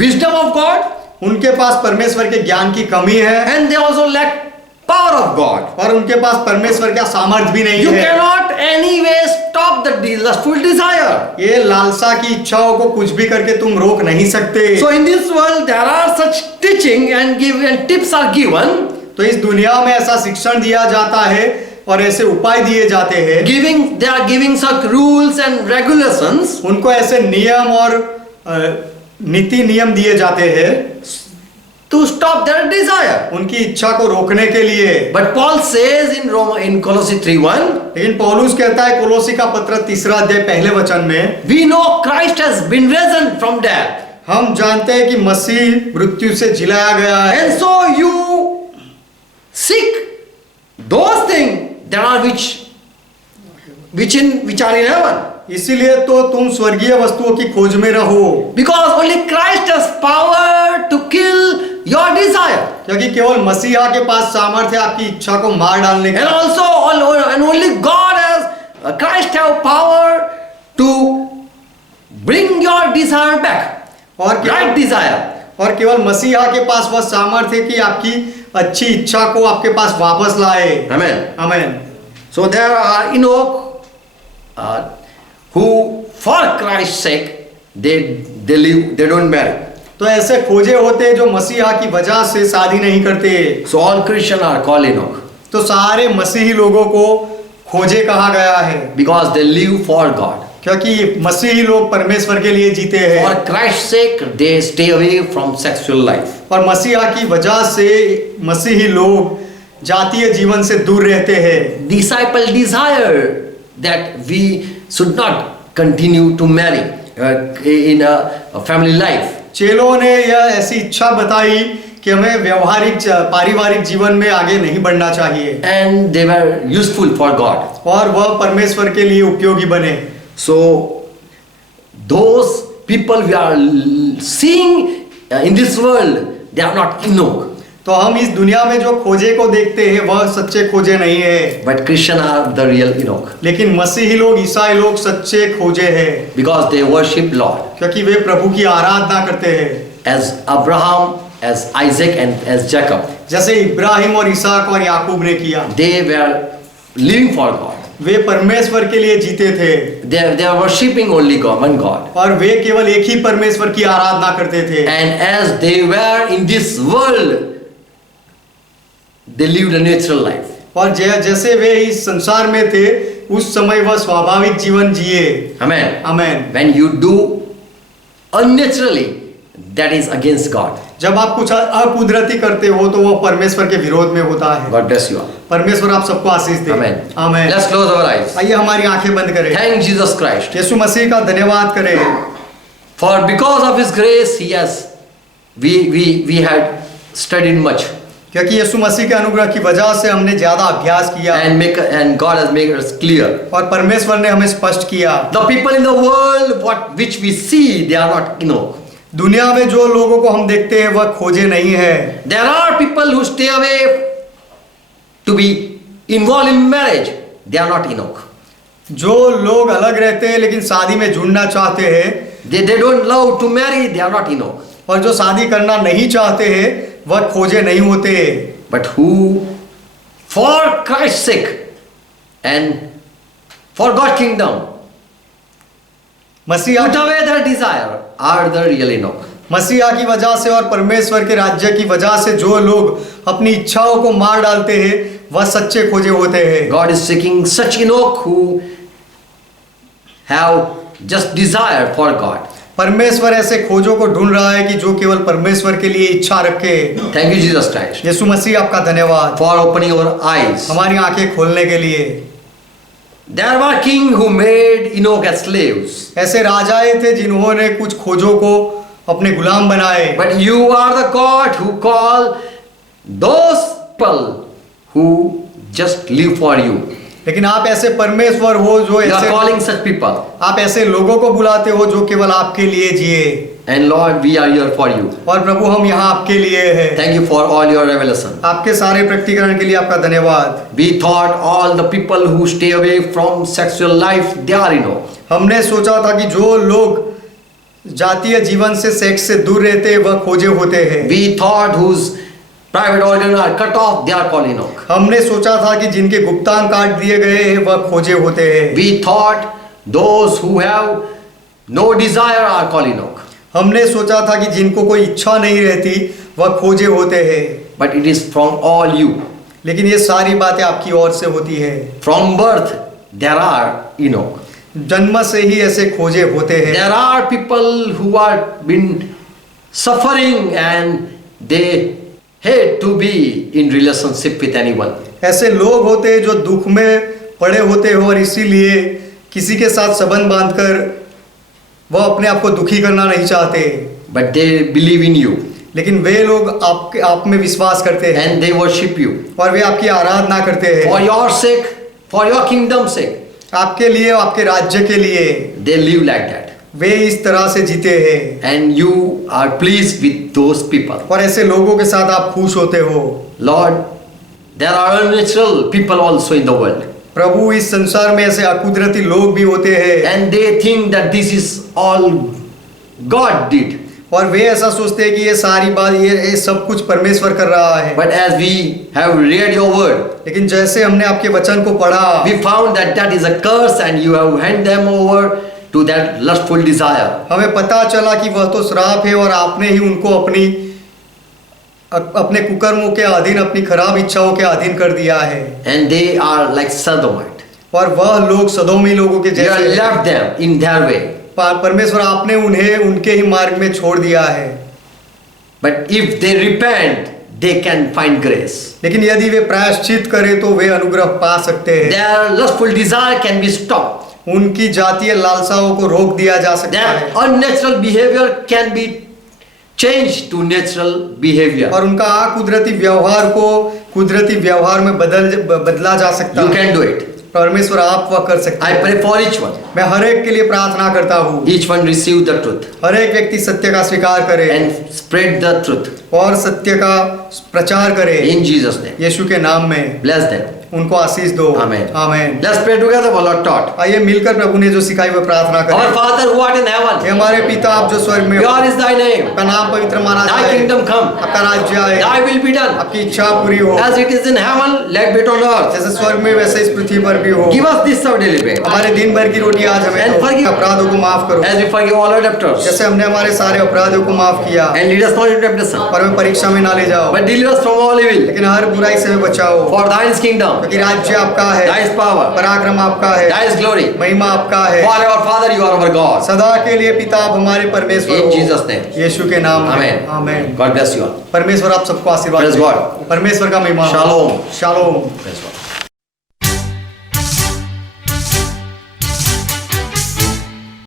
wisdom of God उनके पास परमेश्वर के ज्ञान की कमी है and they also lack power of God. और उनके पास परमेश्वर का सामर्थ्य भी नहीं You है। cannot anyway stop the lustful desire. ये लालसा की इच्छाओं को कुछ भी करके तुम रोक नहीं सकते। So in this world there are such teaching and tips are given. तो इस दुनिया में ऐसा शिक्षण दिया जाता है और ऐसे उपाय दिए जाते हैं। They are giving such rules and regulations उनको ऐसे नियम और नीति नियम दिए जाते हैं to stop their desire. उनकी इच्छा को रोकने के लिए। But Paul says in Colossians 3:1, लेकिन पौलुस कहता है कोलोसी का पत्र 3 अध्याय पहले वचन में, we know Christ has been risen from death. हम जानते हैं कि मसीह मृत्यु से जिलाया गया है। And so you seek those things that are which are in heaven. इसीलिए तो तुम स्वर्गीय वस्तुओं की खोज में रहो। Because only Christ has power to kill your desire. क्योंकि केवल मसीहा के पास सामर्थ्य है आपकी इच्छा को मार डालने And का। also and only God has Christ have power to bring your desire back. और Right desire. और केवल मसीहा के पास वह सामर्थ्य है कि आपकी अच्छी इच्छा को आपके पास वापस लाए। Amen. आमीन। So there are Enoch who for Christ's sake they live, they don't marry. तो ऐसे खोजे होते हैं जो मसीहा की वजह से शादी नहीं करते। So all Christians are called Enoch तो सारे मसीही लोगों को खोजे कहा गया है because they live for God. क्योंकि मसीही लोग परमेश्वर के लिए जीते हैं For Christ's sake, they stay away from sexual life. और मसीहा की वजह से मसीही लोग जातीय जीवन से दूर रहते हैं। Disciple desire that we should not continue to marry in a family life. चेलों ने यह ऐसी इच्छा बताई कि हमें व्यवहारिक पारिवारिक जीवन में आगे नहीं बढ़ना चाहिए And they were useful for God. और वह परमेश्वर के लिए उपयोगी बने। So those people we are seeing in this world, they are not Enoch. तो हम इस दुनिया में जो खोजे को देखते हैं वह सच्चे खोजे नहीं है, But Christians are the real Enoch. लेकिन मसीही लोग ईसाई लोग सच्चे खोजे हैं Because they worship Lord. क्योंकि वे प्रभु की आराधना करते हैं, As Abraham, as Isaac and as Jacob. जैसे इब्राहिम और इसहाक और याकूब ने किया। They were living for God. वे परमेश्वर के लिए जीते थे They are worshipping only God, one God. और वे केवल एक ही परमेश्वर की आराधना करते थे। And as they were in this world, they lived a natural life. और जैसे वे इस संसार में थे उस समय वह स्वाभाविक जीवन जिए। Amen. Amen. When you do unnaturally, that is against God. जब आप कुछ अकुदरती करते हो तो वह परमेश्वर के विरोध में होता है। God bless you all. परमेश्वर आप सबको आशीष दे। Amen. Amen. Let's close our eyes. आइए हमारी आंखें बंद करें। Thank Jesus Christ. यीशु मसीह का धन्यवाद करें। For because of His grace, He has, we had studied much. क्योंकि यीशु मसीह के अनुग्रह की वजह से हमने ज्यादा अभ्यास किया And God has made us clear. और परमेश्वर ने हमें स्पष्ट किया। The people in the world, which we see, they are not Enoch. दुनिया में जो लोगों को हम देखते हैं वह खोजे नहीं है। There are people who stay away to be involved in marriage. They are not Enoch. जो लोग अलग रहते हैं लेकिन शादी में जुड़ना चाहते हैं, They don't love to marry. They are not Enoch. और जो शादी करना नहीं चाहते हैं वह खोजे नहीं होते। But who, for Christ's sake and for God's kingdom, मसीहा put away their desire, are the real Enoch. मसीहा की वजह से और परमेश्वर के राज्य की वजह से जो लोग अपनी इच्छाओं को मार डालते हैं वह सच्चे खोजे होते हैं। God is seeking such Enoch who have just desire for God. परमेश्वर ऐसे खोजों को ढूंढ रहा है कि जो केवल परमेश्वर के लिए इच्छा रखे। Thank you, Jesus Christ, यीशु मसीह आपका धन्यवाद for opening our eyes. हमारी आंखें खोलने के लिए। There were kings who made Enoch as slaves. ऐसे राजाएं थे जिन्होंने कुछ खोजों को अपने गुलाम बनाए। But you are the God who call those people who just live for you. लेकिन आप ऐसे परमेश्वर हो जो You are ऐसे calling such people. आप ऐसे लोगों को बुलाते हो जो केवल आपके लिए जिए। And Lord, we are here for you. और प्रभु हम यहाँ आपके लिए हैं। Thank you for all your revelation. आपके सारे प्रकटीकरण के लिए आपका धन्यवाद। We thought all the people who stay away from sexual life, they are Enoch. हमने सोचा था कि जो लोग जातीय जीवन से सेक्स से दूर रहते हैं वह खोजे होते हैं। We thought whose private organs are cut off, they are called Enoch. हमने सोचा था कि जिनके गुप्तांग काट दिए गए हैं वह खोजे होते हैं। We thought those who have no desire are called Enoch. हमने सोचा था कि जिनको कोई इच्छा नहीं रहती वह खोजे होते हैं। But it is from all you. लेकिन ये सारी बातें आपकी ओर से होती है। From birth, there are Enoch. जन्म से ही ऐसे खोजे होते हैं। There are people who are been suffering and they hate to be in relationship with anyone. ऐसे लोग होते हैं जो दुख में पड़े होते हैं और इसीलिए किसी के साथ संबंध बांधकर वह अपने आप को दुखी करना नहीं चाहते। But they believe in you लेकिन वे लोग आप में विश्वास करते हैं and they worship you. और वे आपकी आराधना करते हैं। For your sake, for your kingdom's sake, आपके लिए, आपके राज्य के लिए they live like that. वे इस तरह से जीते हैं And you are pleased with those people. और ऐसे लोगों के साथ आप खुश होते हो। Lord, there are unnatural people also in the world. प्रभु इस संसार में ऐसे अकुदरती लोग भी होते हैं And they think that this is all God did. और वे ऐसा सोचते हैं कि ये सारी बात ये सब कुछ परमेश्वर कर रहा है। But as we have read your word, लेकिन जैसे हमने आपके वचन को पढ़ा we found that that is a curse and you have handed them over to that lustful desire. हमें पता चला कि वह तो श्राप है और आपने ही उनको अपने कुकर्मों के अधीन, अपनी खराब इच्छाओं के अधीन कर दिया है। And they are like Sodomite. और वह लोग सदोमी लोगों के You जैसे have हैं। left them in their way. परमेश्वर आपने उन्हें उनके ही मार्ग में छोड़ दिया है, But if they repent, they can find grace. लेकिन यदि वे प्रायश्चित करें तो वे अनुग्रह पा सकते हैं। Their lustful desire can be stopped. उनकी जातीय लालसाओं को रोक दिया जा सकता Their है unnatural behavior can be changed to natural behavior. और उनका कुदरती व्यवहार को कुदरती व्यवहार में बदला जा सकता You है। can do it. परमेश्वर आप वह कर सकते I हैं। pray for each one. मैं हर एक के लिए प्रार्थना करता हूँ, Each one receive the truth हर एक व्यक्ति सत्य का स्वीकार करे and spread the truth और सत्य का प्रचार करे in Jesus' name. यीशु के नाम में। Bless them. उनको आशीष दो। Amen. Amen. Let's pray together for Lord taught. आइए मिलकर प्रभु ने जो सिखाई वह प्रार्थना Our करें। Father who art in hey heaven, हमारे पिता आप जो स्वर्ग में हो, pure is thy name. आपका नाम पवित्र माना Thy जाए, kingdom come. आपका राज्य आए, Thy will be done. आपकी इच्छा पूरी हो, As it is in heaven, let be on earth. जैसे स्वर्ग में वैसे इस पृथ्वी पर भी हो। Give us this our daily bread. हमारे दिन भर की रोटी आज हमें And दो, forgive- अपराधों को माफ करो As we forgive all our debtors. जैसे हमने हमारे सारे अपराधों को माफ किया, And lead us not into temptation, पर हमें परीक्षा में ना ले जाओ, but deliver us from all evil. लेकिन हर बुराई से हमें बचाओ, For thine is kingdom, क्योंकि राज्य आपका है, thy is power, पराक्रम आपका है, thy is glory. महिमा आपका है, Forever, Father, you are our God. सदा के लिए पिता आप हमारे परमेश्वर In हो। Jesus' name. यीशु के नाम में Amen. Amen. God bless you all. परमेश्वर आप सबको आशीर्वाद Praise दे। God. परमेश्वर का महिमा हो। Shalom. शालोम। Praise God.